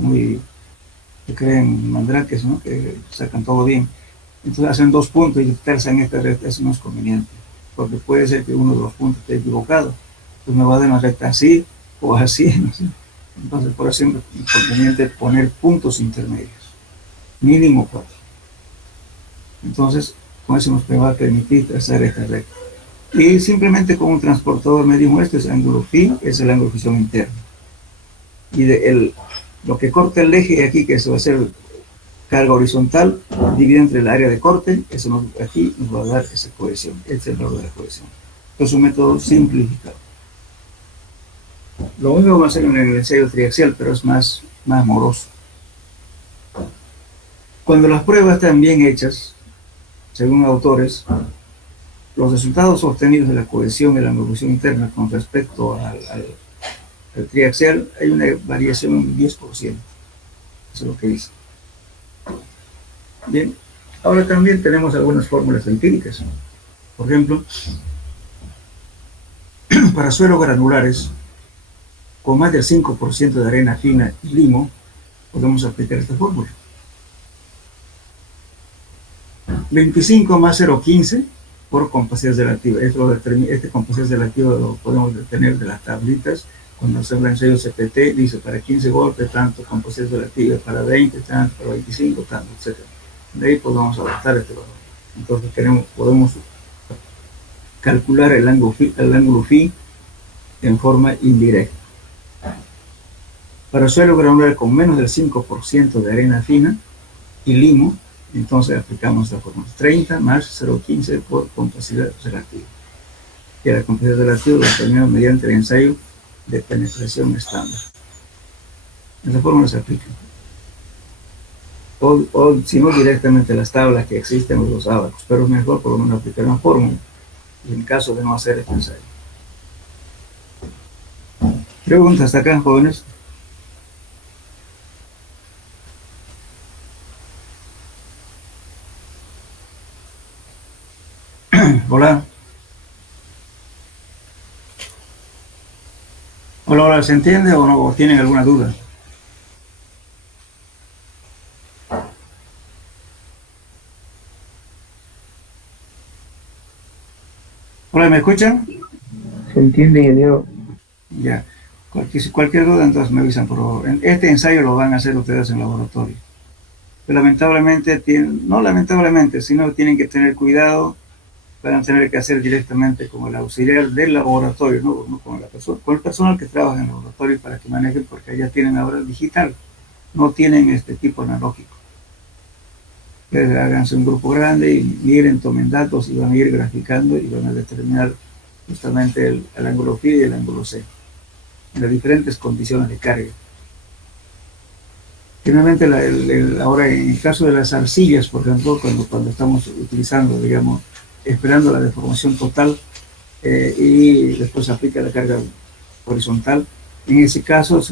que creen mandrakes, ¿no?, que sacan todo bien. Entonces hacen 2 puntos y trazan esta recta. Eso no es conveniente, porque puede ser que uno de los puntos esté equivocado. Pues me va a dar una recta así o así, no sé. Entonces, por eso siempre es conveniente poner puntos intermedios, mínimo 4. Entonces, con eso nos va a permitir trazar esta recta. Y simplemente con un transportador medimos este, es el ángulo phi, es el ángulo de fusión interna. Y lo que corta el eje aquí, que eso va a ser carga horizontal, divide entre el área de corte, eso aquí nos va a dar esa cohesión. Este es el valor de la cohesión. Esto es un método simplificado. Lo mismo vamos a hacer en el ensayo triaxial, pero es más moroso. Cuando las pruebas están bien hechas, según autores, los resultados obtenidos de la cohesión y la angulación interna con respecto al triaxial, hay una variación de un 10%. Eso es lo que dice. Bien, ahora también tenemos algunas fórmulas empíricas. Por ejemplo, para suelos granulares, con más del 5% de arena fina y limo, podemos aplicar esta fórmula. 25 más 0,15 por compacidad relativa. Este compacidad relativa lo podemos detener de las tablitas. Cuando hacemos el ensayo CPT, dice para 15 golpes, tanto compacidad relativa, para 20, tanto, para 25, tanto, etc. De ahí podemos adaptar este valor. Entonces podemos calcular el ángulo phi en forma indirecta. Para suelo granular con menos del 5% de arena fina y limo, entonces aplicamos la fórmula 30 más 0,15 por compacidad relativa. Y la compacidad relativa la obtenemos mediante el ensayo de penetración estándar. Esa fórmula se aplica. O si no, directamente las tablas que existen o los ábacos, pero es mejor por lo menos aplicar una fórmula en caso de no hacer este ensayo. Preguntas hasta acá, jóvenes. Hola. Hola, ¿se entiende o no? ¿O tienen alguna duda? Hola, ¿me escuchan? Se entiende, ingeniero. Ya. Cualquier duda, entonces me avisan, por favor. Este ensayo lo van a hacer ustedes en laboratorio. Pero lamentablemente, no lamentablemente, sino que tienen que tener cuidado, van a tener que hacer directamente con el auxiliar del laboratorio, no con el personal que trabaja en el laboratorio para que manejen, porque ya tienen ahora el digital, no tienen este tipo analógico. Entonces, háganse un grupo grande y miren, tomen datos y van a ir graficando y van a determinar justamente el ángulo phi y el ángulo C en las diferentes condiciones de carga. Finalmente, ahora en el caso de las arcillas, por ejemplo, cuando estamos utilizando, digamos, esperando la deformación total y después se aplica la carga horizontal, en ese caso es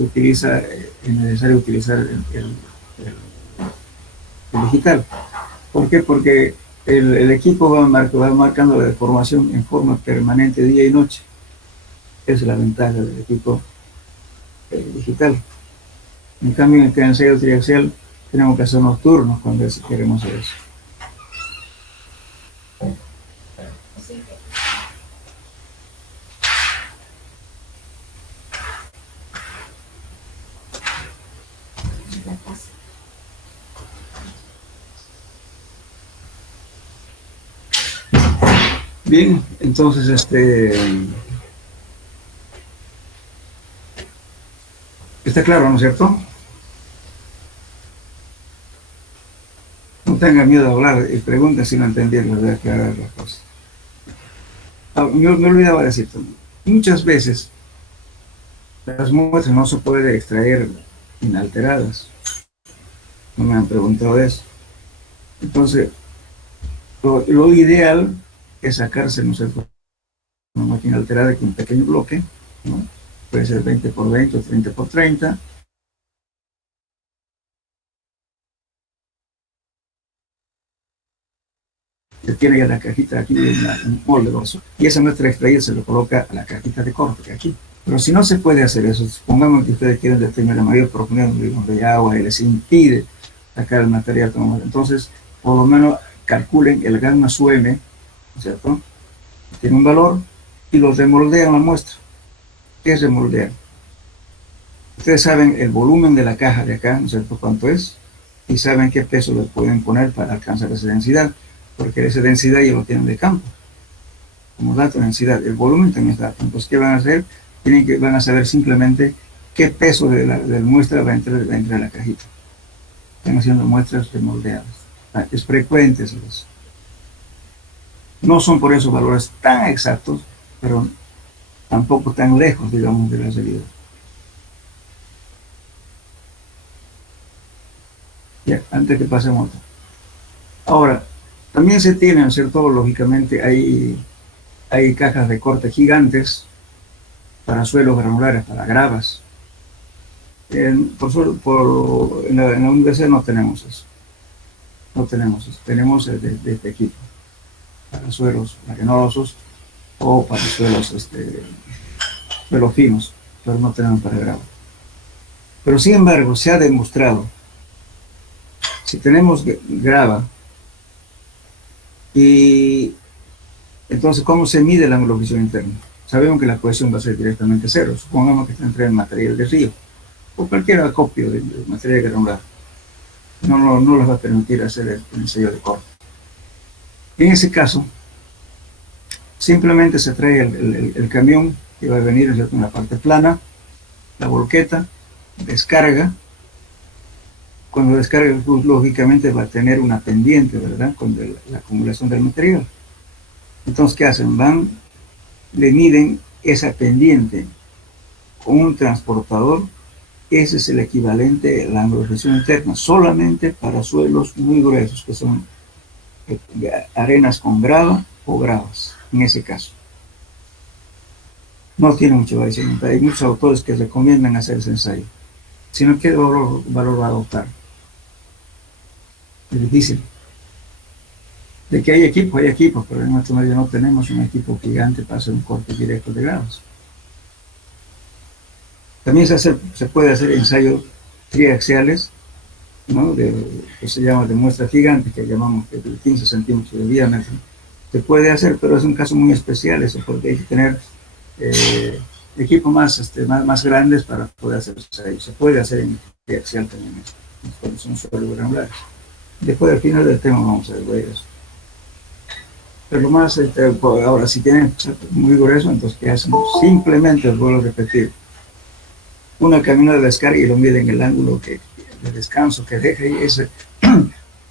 necesario utilizar el digital. ¿Por qué? Porque el equipo va marcando la deformación en forma permanente día y noche. Esa es la ventaja del equipo digital. En cambio, en el ensayo triaxial tenemos que hacer nocturnos cuando queremos hacer eso. Bien, entonces, está claro, ¿no es cierto? No tenga miedo de hablar y pregunten si no entendieron, les voy a aclarar las cosas. Me olvidaba decirte, muchas veces las muestras no se pueden extraer inalteradas. No me han preguntado eso. Entonces, lo ideal es sacarse, no sé, una máquina alterada con un pequeño bloque, ¿no? Puede ser 20 por 20 o 30 por 30. Se tiene ya la cajita aquí, un molde grosso, y esa muestra extraída se le coloca a la cajita de corte aquí. Pero si no se puede hacer eso, supongamos que ustedes quieren determinar la mayor profundidad de agua y les impide sacar el material, entonces por lo menos calculen el gamma su m, ¿cierto? Tiene un valor y lo remoldean la muestra. ¿Qué es remoldear? Ustedes saben el volumen de la caja de acá, ¿no es cierto? ¿Cuánto es? Y saben qué peso le pueden poner para alcanzar esa densidad, porque esa densidad ya lo tienen de campo. Como dato de densidad, el volumen también es dato. Entonces, ¿qué van a hacer? Van a saber simplemente qué peso de la muestra va a entrar a la cajita. Están haciendo muestras remoldeadas. Es frecuente eso. No son por eso valores tan exactos, pero tampoco tan lejos, digamos, de la realidad. Ya, antes que pasemos a otro. Ahora, también se tienen, ¿cierto? Lógicamente hay cajas de corte gigantes para suelos granulares, para gravas. En la universidad no tenemos eso. No tenemos eso. Tenemos de este equipo para suelos arenosos o para suelos finos, pero no tenemos para grava. Pero sin embargo, se ha demostrado, si tenemos grava, y entonces, ¿cómo se mide la ángulo de visión interna? Sabemos que la cohesión va a ser directamente cero. Supongamos que está entre material de río o cualquier acopio de material granular. No les va a permitir hacer el ensayo de corte. En ese caso, simplemente se trae el camión que va a venir en la parte plana, la volqueta, descarga. Cuando descarga, pues, lógicamente va a tener una pendiente, ¿verdad? Con la acumulación del material. Entonces, ¿qué hacen? Le miden esa pendiente con un transportador. Ese es el equivalente a la ángulo de visión interna, solamente para suelos muy gruesos, que son arenas con grava o gravas, en ese caso. No tiene mucha variación. Hay muchos autores que recomiendan hacer ese ensayo. Sino ¿qué valor va a adoptar? Es difícil. De que hay equipos, pero en nuestro medio no tenemos un equipo gigante para hacer un corte directo de gravas. También se puede hacer ensayos triaxiales, ¿no? Que se llama de muestra gigante, que llamamos de 15 centímetros de diámetro. Se puede hacer, pero es un caso muy especial eso, porque hay que tener equipos más grandes para poder hacer ensayos. Se puede hacer en triaxial también, son suelos granulares. Después al final del tema vamos a ver eso. Pero lo más, ahora si tienen muy grueso, entonces ¿qué hacen? Simplemente os vuelvo a repetir, una caminada de descarga y lo miden el ángulo de descanso que deja, y es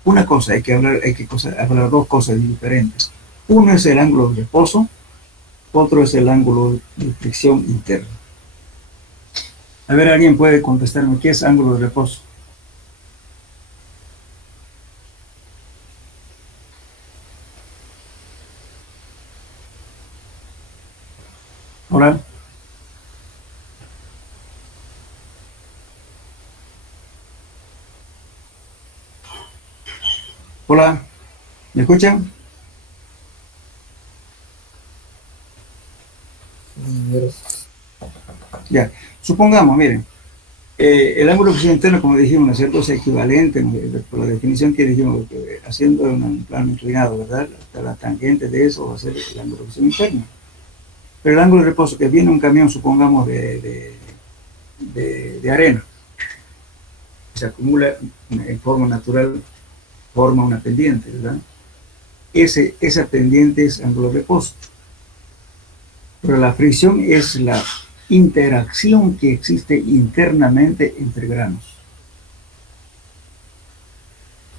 una cosa, hay que hablar dos cosas diferentes. Uno es el ángulo de reposo, otro es el ángulo de fricción interna. A ver, ¿alguien puede contestarme qué es ángulo de reposo? Hola. Hola, ¿me escuchan? Ya, supongamos, miren, el ángulo de fricción interno, como dijimos, ¿no es cierto?, es equivalente, por la definición que dijimos, haciendo un plano inclinado, ¿verdad? Hasta la tangente de eso va a ser el ángulo de fricción interno. Pero el ángulo de reposo, que viene un camión, supongamos, de arena, se acumula en forma natural, forma una pendiente, ¿verdad? esa pendiente es ángulo de reposo. Pero la fricción es la interacción que existe internamente entre granos.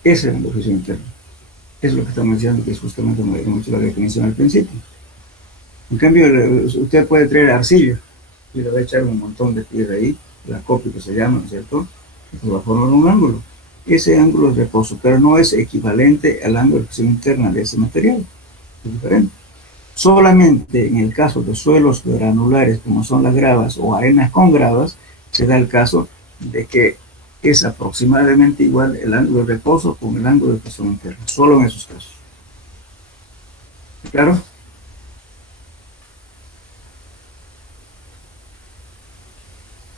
Esa es la fricción interna. Es lo que estamos diciendo, que es justamente mucho la definición al principio. En cambio, usted puede traer arcilla y le va a echar un montón de piedra ahí, la copia que se llama, ¿no es cierto? Entonces va a formar un ángulo. Ese ángulo es reposo, pero no es equivalente al ángulo de fricción interna de ese material. Es diferente. Solamente en el caso de suelos granulares, como son las gravas o arenas con gravas, se da el caso de que es aproximadamente igual el ángulo de reposo con el ángulo de fricción interna. Solo en esos casos. ¿Claro?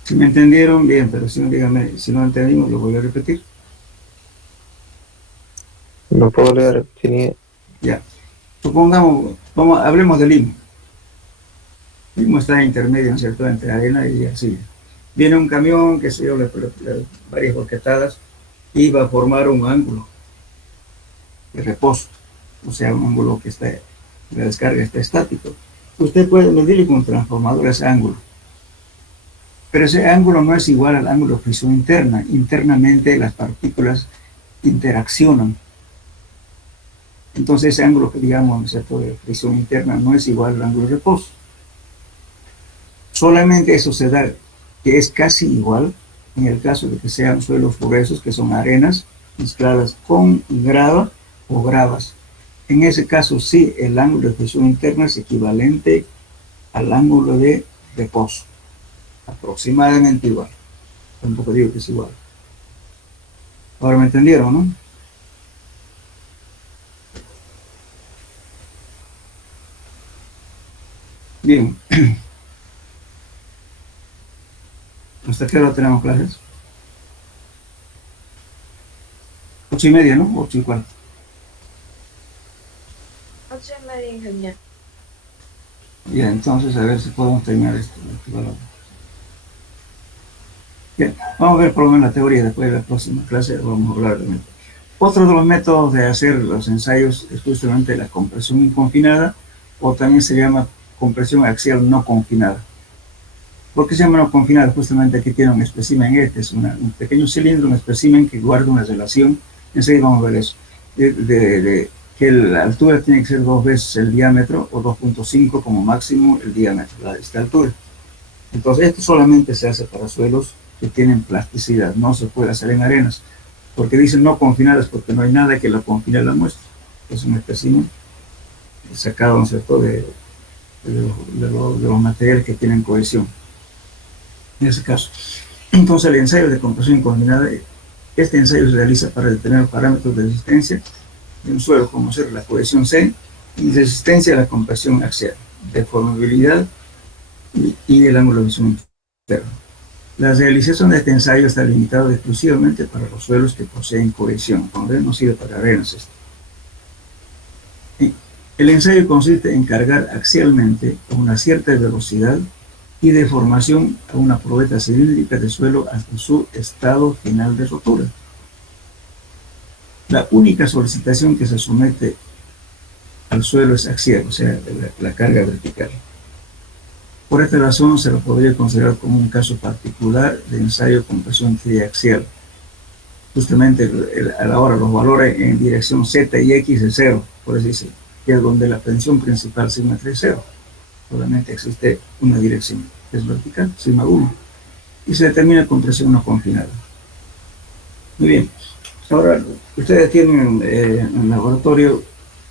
Si me entendieron, bien, pero si no, díganme, si no entendimos, lo voy a repetir. No puedo leer, tenía... Ya. Supongamos, hablemos de Limo. Limo está intermedio, ¿no es cierto?, entre arena y arcilla. Viene un camión, que se yo, varias boquetadas, y va a formar un ángulo de reposo. O sea, un ángulo que está, la descarga está estático. Usted puede medirle con un transformador ese ángulo. Pero ese ángulo no es igual al ángulo de fricción interna. Internamente las partículas interaccionan. Entonces ese ángulo que digamos, ¿no es cierto?, de fricción interna no es igual al ángulo de reposo. Solamente eso se da, que es casi igual en el caso de que sean suelos gruesos, que son arenas mezcladas con grava o gravas. En ese caso sí, el ángulo de fricción interna es equivalente al ángulo de reposo. Aproximadamente igual. Tampoco digo que es igual. Ahora me entendieron, ¿no? Bien. ¿Hasta qué hora tenemos clases? 8:30, ¿no? 8:15. 8:30, ingeniero. Ya, entonces a ver si podemos terminar esto. Bien, vamos a ver por lo menos la teoría. Después de la próxima clase vamos a hablar de esto. Otro de los métodos de hacer los ensayos es justamente la compresión inconfinada, o también se llama compresión axial no confinada. ¿Por qué se llama no confinada? Justamente aquí tiene un espécimen, es un pequeño cilindro, un espécimen que guarda una relación. Enseguida vamos a ver eso. Que la altura tiene que ser 2 veces el diámetro, o 2.5 como máximo el diámetro de esta altura. Entonces esto solamente se hace para suelos que tienen plasticidad, no se puede hacer en arenas, porque dicen no confinadas porque no hay nada que la confine a la muestra. Es un espécimen sacado, ¿no es cierto?, de los materiales que tienen cohesión. En ese caso. Entonces el ensayo de compresión inconfinada, este ensayo se realiza para determinar parámetros de resistencia de un suelo, como ser la cohesión C y resistencia a la compresión axial, deformabilidad y el ángulo de visión interno. La realización de este ensayo está limitada exclusivamente para los suelos que poseen cohesión, cuando no sirve para arenas esto. El ensayo consiste en cargar axialmente a una cierta velocidad y deformación a una probeta cilíndrica de suelo hasta su estado final de rotura. La única solicitación que se somete al suelo es axial, o sea, la carga vertical. Por esta razón se lo podría considerar como un caso particular de ensayo con presión triaxial. Justamente a la hora los valores en dirección Z y X es 0, por eso dice que es donde la tensión principal sigma 3 es 0. Solamente existe una dirección, que es vertical, sigma 1. Y se determina con presión no confinada. Muy bien. Ahora, ustedes tienen en el laboratorio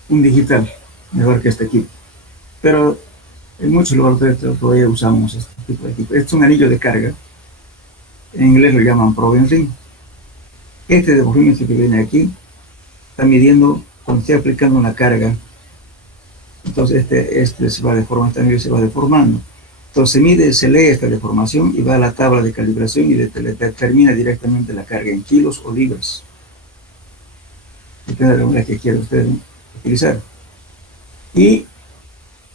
un digital, mejor que este equipo. Pero en muchos laboratorios todavía usamos este tipo de equipo. Este es un anillo de carga. En inglés lo llaman probing ring. Este deformímetro que viene aquí está midiendo cuando esté aplicando una carga. Entonces este se va deformando, este anillo se va deformando. Entonces se mide, se lee esta deformación y va a la tabla de calibración y determina directamente la carga en kilos o libras. Depende de la unidad que quiera usted utilizar. Y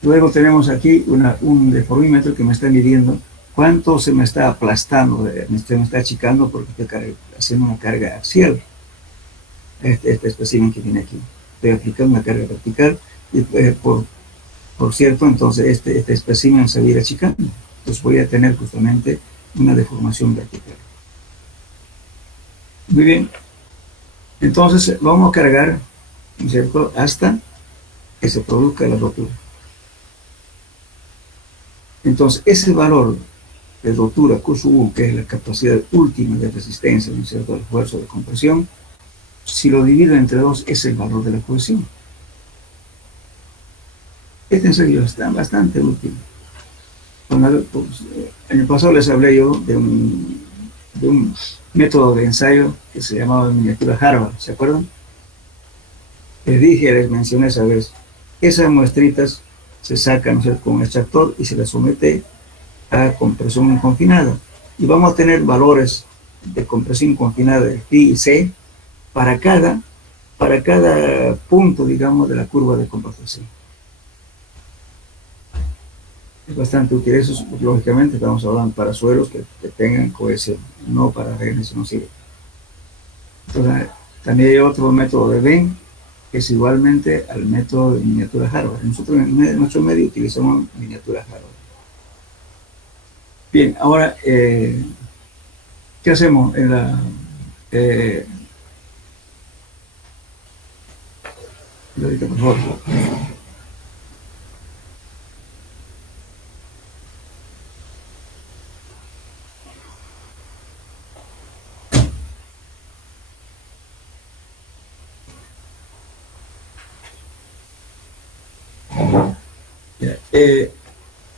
luego tenemos aquí un deformímetro que me está midiendo cuánto se me está aplastando, me está achicando porque estoy haciendo una carga axial. Este espécimen que viene aquí. estoy aplicando una carga vertical y por cierto, entonces este espécimen se va a ir achicando. Entonces voy a tener justamente una deformación vertical. Muy bien. Entonces vamos a cargar, ¿no es cierto?, hasta que se produzca la rotura. Entonces ese valor de rotura QSU, que es la capacidad última de resistencia, ¿no es cierto?, al esfuerzo de compresión, si lo divido entre 2 es el valor de la cohesión. Este ensayo está bastante útil. El año pasado les hablé yo de un método de ensayo que se llamaba miniatura Harvard, ¿se acuerdan? Les mencioné esa vez. Esas muestritas se sacan, ¿no es cierto?, con un extractor y se las somete a compresión confinada. Y vamos a tener valores de compresión confinada de phi y c para cada punto, digamos, de la curva de compensación. Es bastante útil. Eso, lógicamente, estamos hablando para suelos que tengan cohesión, no para arenas, no sirve. Entonces, también hay otro método de Venn, que es igualmente al método de miniatura Harvard. Nosotros en nuestro medio utilizamos miniatura Harvard. Bien, ahora, ¿qué hacemos en la... ahorita, por favor.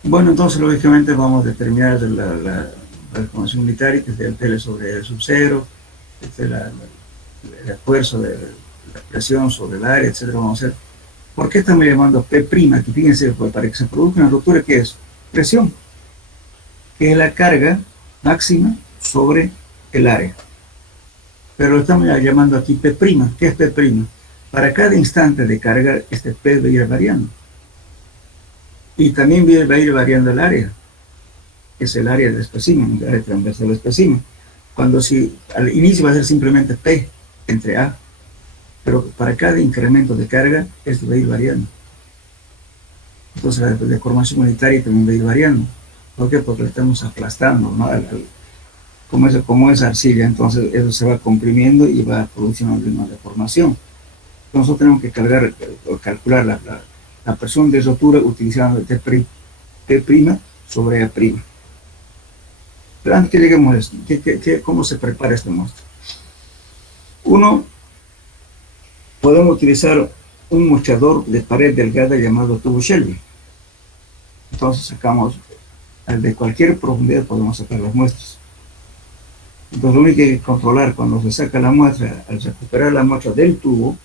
Bueno, entonces lógicamente vamos a determinar la deformación unitaria, que es el L sobre el sub 0, el esfuerzo de la presión sobre el área, etcétera. Vamos a hacer. ¿Por qué estamos llamando P'? Que fíjense, pues, para que se produzca una ruptura, ¿qué es? Presión, que es la carga máxima sobre el área. Pero lo estamos llamando aquí P'. ¿Qué es P'? Para cada instante de carga, este P va a ir variando. Y también va a ir variando el área, que es el área del espécimen, el área transversal del espécimen. Cuando si al inicio va a ser simplemente P entre A, pero para cada incremento de carga, esto va a ir variando. Entonces la deformación unitaria también va a ir variando. ¿Por qué? Porque lo estamos aplastando, ¿no? Como es arcilla, entonces eso se va comprimiendo y va produciendo una deformación. Entonces nosotros tenemos que calcular la presión de rotura utilizando P' sobre A'. Pero antes que lleguemos a esto, ¿cómo se prepara esta muestra? Podemos utilizar un mochador de pared delgada llamado tubo Shelby. Entonces sacamos, de cualquier profundidad podemos sacar las muestras. Entonces lo único que hay que controlar cuando se saca la muestra, al recuperar la muestra del tubo,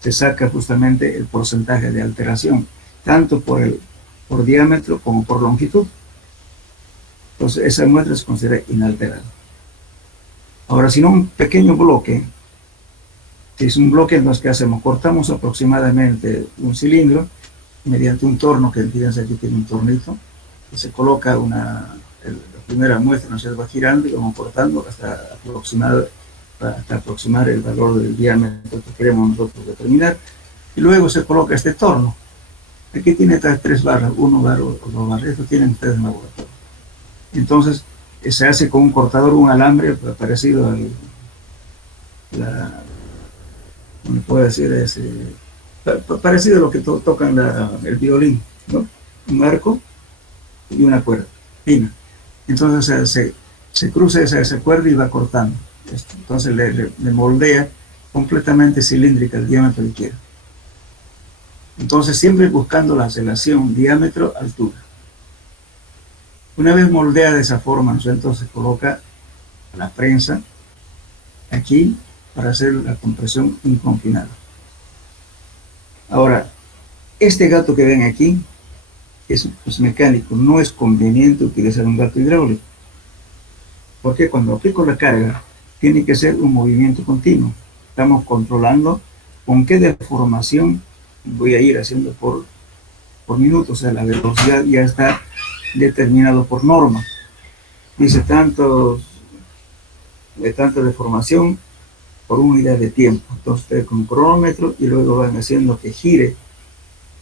se saca justamente el porcentaje de alteración, tanto por diámetro como por longitud. Entonces esa muestra se considera inalterada. Ahora, si no un pequeño bloque, si es un bloque, entonces ¿qué hacemos? Cortamos aproximadamente un cilindro mediante un torno, que fíjense aquí tiene un tornito, y se coloca la primera muestra, ¿no? Se va girando y vamos cortando hasta aproximar el valor del diámetro que queremos nosotros determinar, y luego se coloca este torno. Aquí tiene estas 3 barras, 1 barra o 2 barras, esto tienen ustedes en laboratorio. Entonces se hace con un cortador, un alambre parecido ¿cómo puedo decir? Parecido a lo que tocan el violín, ¿no? Un arco y una cuerda fina. Entonces se cruza esa cuerda y va cortando. Entonces le moldea completamente cilíndrica el diámetro que quiera. Entonces siempre buscando la relación diámetro-altura. Una vez moldeada de esa forma, entonces se coloca la prensa aquí para hacer la compresión inconfinada. Ahora, este gato que ven aquí es mecánico, no es conveniente utilizar un gato hidráulico, porque cuando aplico la carga tiene que ser un movimiento continuo. Estamos controlando con qué deformación voy a ir haciendo por minuto, o sea, la velocidad ya está determinado por norma. Dice de tanta deformación por una unidad de tiempo. Entonces ustedes con un cronómetro y luego van haciendo que gire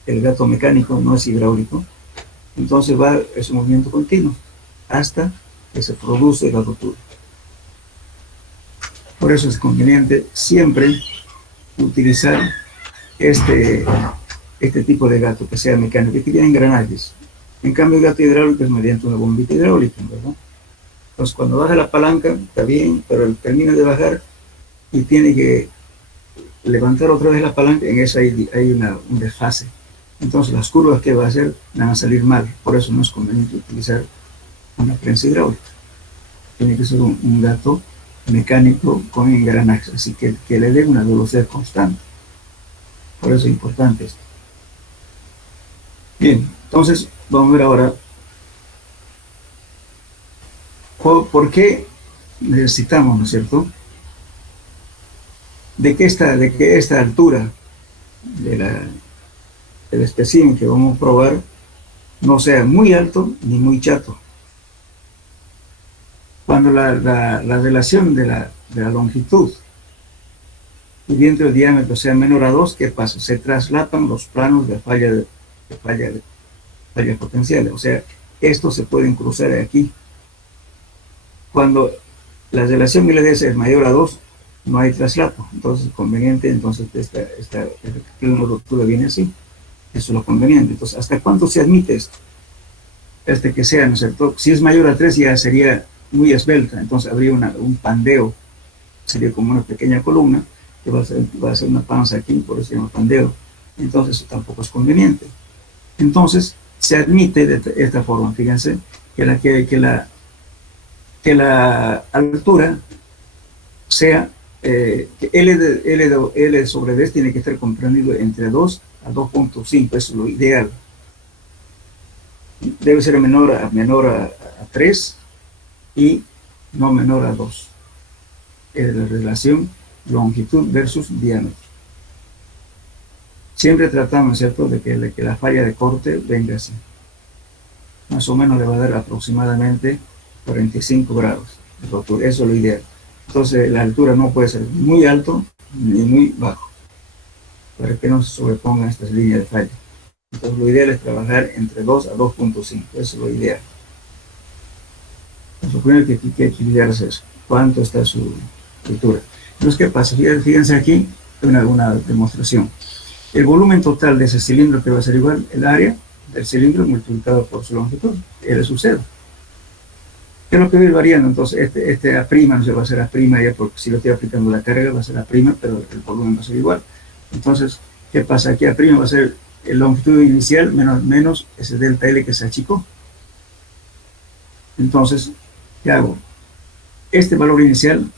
el gato mecánico, no es hidráulico. Entonces es un movimiento continuo hasta que se produce la rotura. Por eso es conveniente siempre utilizar este tipo de gato que sea mecánico, que tiene engranajes. En cambio, el gato hidráulico es mediante una bombita hidráulica, ¿verdad? Entonces, cuando baja la palanca, está bien, pero él termina de bajar y tiene que levantar otra vez la palanca, en eso hay un desfase. Entonces, las curvas que va a hacer van a salir mal. Por eso no es conveniente utilizar una prensa hidráulica. Tiene que ser un gato mecánico con engranajes, así que le dé una velocidad constante. Por eso es importante esto. Bien, entonces vamos a ver ahora por qué necesitamos, ¿no es cierto?, de que esta altura del espécimen que vamos a probar no sea muy alto ni muy chato. Cuando la relación de la longitud y dentro del diámetro sea menor a 2, ¿qué pasa? Se traslapan los planos de fallas potenciales. O sea, estos se pueden cruzar aquí. Cuando la relación LDS es mayor a 2, no hay traslapo. Entonces, conveniente, entonces esta plano de ruptura viene así. Eso es lo conveniente. Entonces, ¿hasta cuánto se admite esto? Hasta que sea, ¿no es cierto? Si es mayor a 3 ya sería muy esbelta. Entonces habría un pandeo. Sería como una pequeña columna que va a ser una panza aquí, por eso se llama pandeo. Entonces eso tampoco es conveniente. Entonces se admite de esta forma, fíjense, que la altura sea, que L sobre D tiene que estar comprendido entre 2 a 2.5, eso es lo ideal. Debe ser menor a 3 y no menor a 2. Es la relación longitud versus diámetro. Siempre tratamos, ¿cierto?, de que la falla de corte venga así. Más o menos le va a dar aproximadamente 45 grados de rotura. Eso es lo ideal. Entonces la altura no puede ser muy alto ni muy bajo, para que no se sobrepongan estas líneas de falla. Entonces lo ideal es trabajar entre 2 a 2.5. Eso es lo ideal. Lo primero que hay que equilibrar es eso. ¿Cuánto está su altura? Entonces, ¿qué pasa? Fíjense aquí una demostración. El volumen total de ese cilindro que va a ser igual el área del cilindro multiplicado por su longitud, L sub 0. ¿Qué es lo que va a ir variando? Entonces, este A' no se va a hacer A' ya, porque si lo estoy aplicando la carga va a ser A', pero el volumen va a ser igual. Entonces, ¿qué pasa? Aquí A' va a ser la longitud inicial menos ese delta L que se achicó. Entonces, ¿qué hago? Este valor inicial,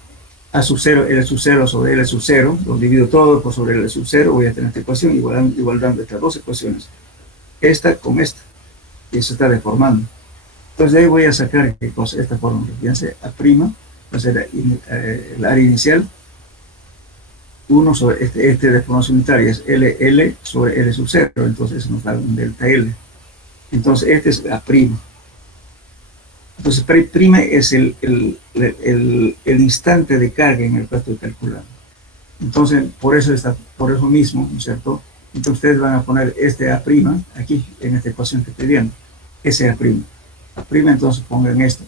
A sub 0, L sub 0 sobre L sub 0, lo divido todo por sobre L sub 0, voy a tener esta ecuación igualdando estas dos ecuaciones, esta con esta, y eso está deformando. Entonces de ahí voy a sacar ¿qué cosa? Esta forma, fíjense, A' va a ser el área inicial, 1 sobre este de formación unitaria es L sobre L sub 0, entonces nos da un delta L. Entonces este es A'. Entonces, prima es el instante de carga en el cual estoy calculando. Entonces, por eso mismo, ¿no es cierto? Entonces, ustedes van a poner este A' aquí, en esta ecuación que estoy viendo. Ese A'. A', entonces pongan esto.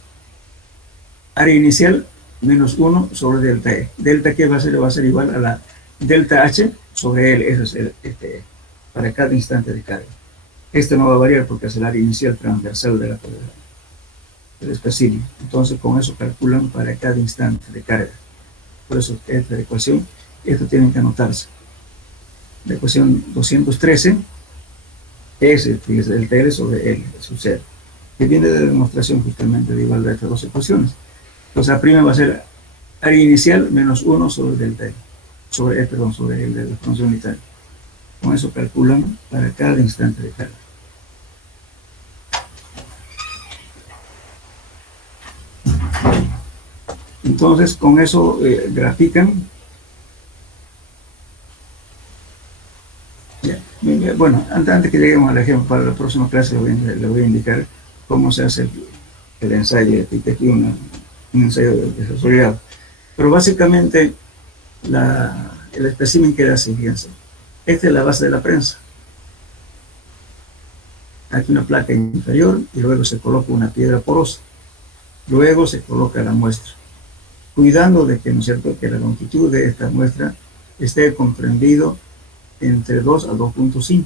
Área inicial, menos 1 sobre delta E. Delta que va a ser igual a la delta H sobre L. Eso es para cada instante de carga. Este no va a variar porque es el área inicial transversal del espécimen. Entonces con eso calculan para cada instante de carga. Por eso esta ecuación, esto tienen que anotarse. La ecuación 213 es el TL sobre L sub 0, que viene de la demostración justamente de igualdad de estas dos ecuaciones. Entonces A' va a ser área inicial menos 1 sobre delta L, sobre el de la función unitaria. Con eso calculan para cada instante de carga. Entonces, con eso grafican. Bueno, antes que lleguemos al ejemplo, para la próxima clase le voy a indicar cómo se hace el ensayo. Aquí un ensayo desarrollado. Pero básicamente, el espécimen queda así, fíjense. Esta es la base de la prensa. Aquí una placa inferior y luego se coloca una piedra porosa. Luego se coloca la muestra, cuidando de que, ¿no es cierto?, que la longitud de esta muestra esté comprendido entre 2 a 2.5.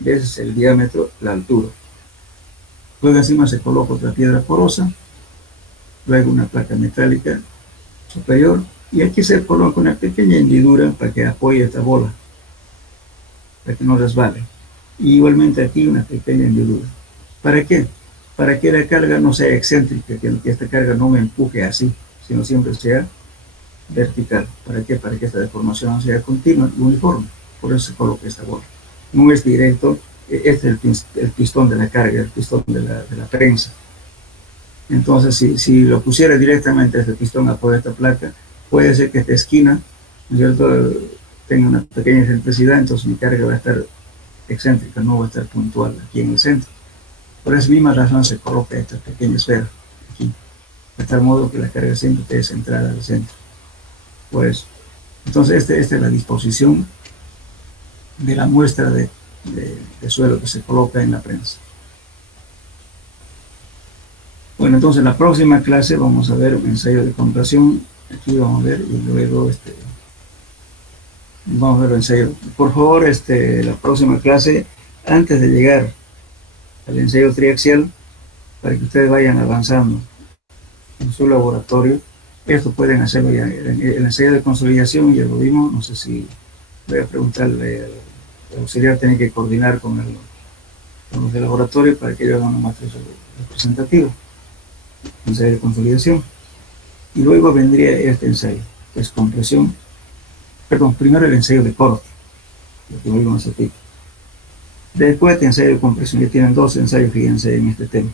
Ese es el diámetro, la altura. Luego encima se coloca otra piedra porosa, luego una placa metálica superior, y aquí se coloca una pequeña hendidura para que apoye esta bola, para que no resbale. Y igualmente aquí una pequeña hendidura. ¿Para qué? Para que la carga no sea excéntrica, que esta carga no me empuje así, sino siempre sea vertical. ¿Para qué? Para que esta deformación sea continua y uniforme. Por eso se coloca esta bola. No es directo, este es el pistón de la carga, el pistón de la prensa. Entonces, si lo pusiera directamente este pistón a por esta placa, puede ser que esta esquina, ¿no es cierto?, tenga una pequeña excentricidad, entonces mi carga va a estar excéntrica, no va a estar puntual aquí en el centro. Por esa misma razón se coloca esta pequeña esfera aquí, de tal modo que la carga siempre esté centrada al centro. Por eso. Entonces, esta es la disposición de la muestra de suelo que se coloca en la prensa. Bueno, entonces la próxima clase vamos a ver un ensayo de compresión. Aquí vamos a ver, y luego vamos a ver el ensayo. Por favor, la próxima clase, antes de llegar al ensayo triaxial, para que ustedes vayan avanzando en su laboratorio, esto pueden hacerlo ya. El ensayo de consolidación ya lo vimos, no sé si voy a preguntarle al auxiliar, tiene que coordinar con los del laboratorio para que ellos hagan una muestra representativa, ensayo de consolidación. Y luego vendría este ensayo, que es compresión, perdón, primero el ensayo de corte, lo que vimos aquí. Después este ensayo de compresión, que tienen 2 ensayos, fíjense, en este tema.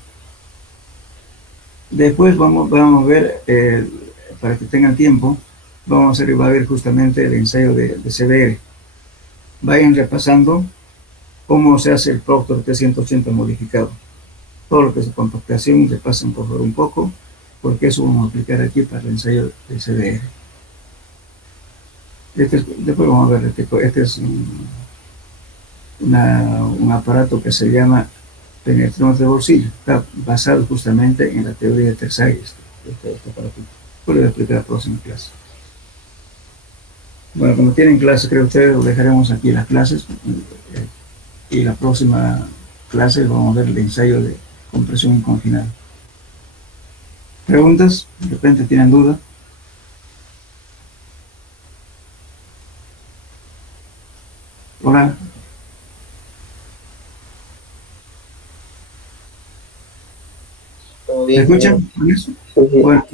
Después vamos a ver, para que tengan tiempo, va a ver justamente el ensayo de CBR. Vayan repasando cómo se hace el Proctor T180 modificado. Todo lo que es compactación, repasen por favor un poco, porque eso vamos a aplicar aquí para el ensayo de CBR. Después vamos a ver, este es un aparato que se llama penetrómetro de bolsillo. Está basado justamente en la teoría de Terzaghi, este aparato. Lo voy a explicar la próxima clase. Bueno, como tienen clases, creo que ustedes lo dejaremos aquí las clases, y la próxima clase vamos a ver el ensayo de compresión inconfinada. ¿Preguntas? ¿De repente tienen duda? Hola. ¿Me escuchan? Sí, sí. Bueno,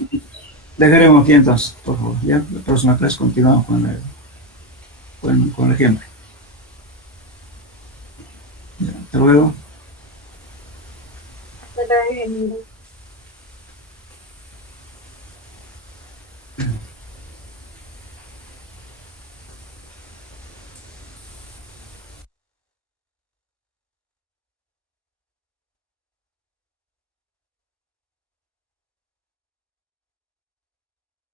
dejaremos aquí entonces, por favor. Ya, la próxima clase continuamos con el ejemplo. Ya, hasta luego. Hasta luego, ingeniero.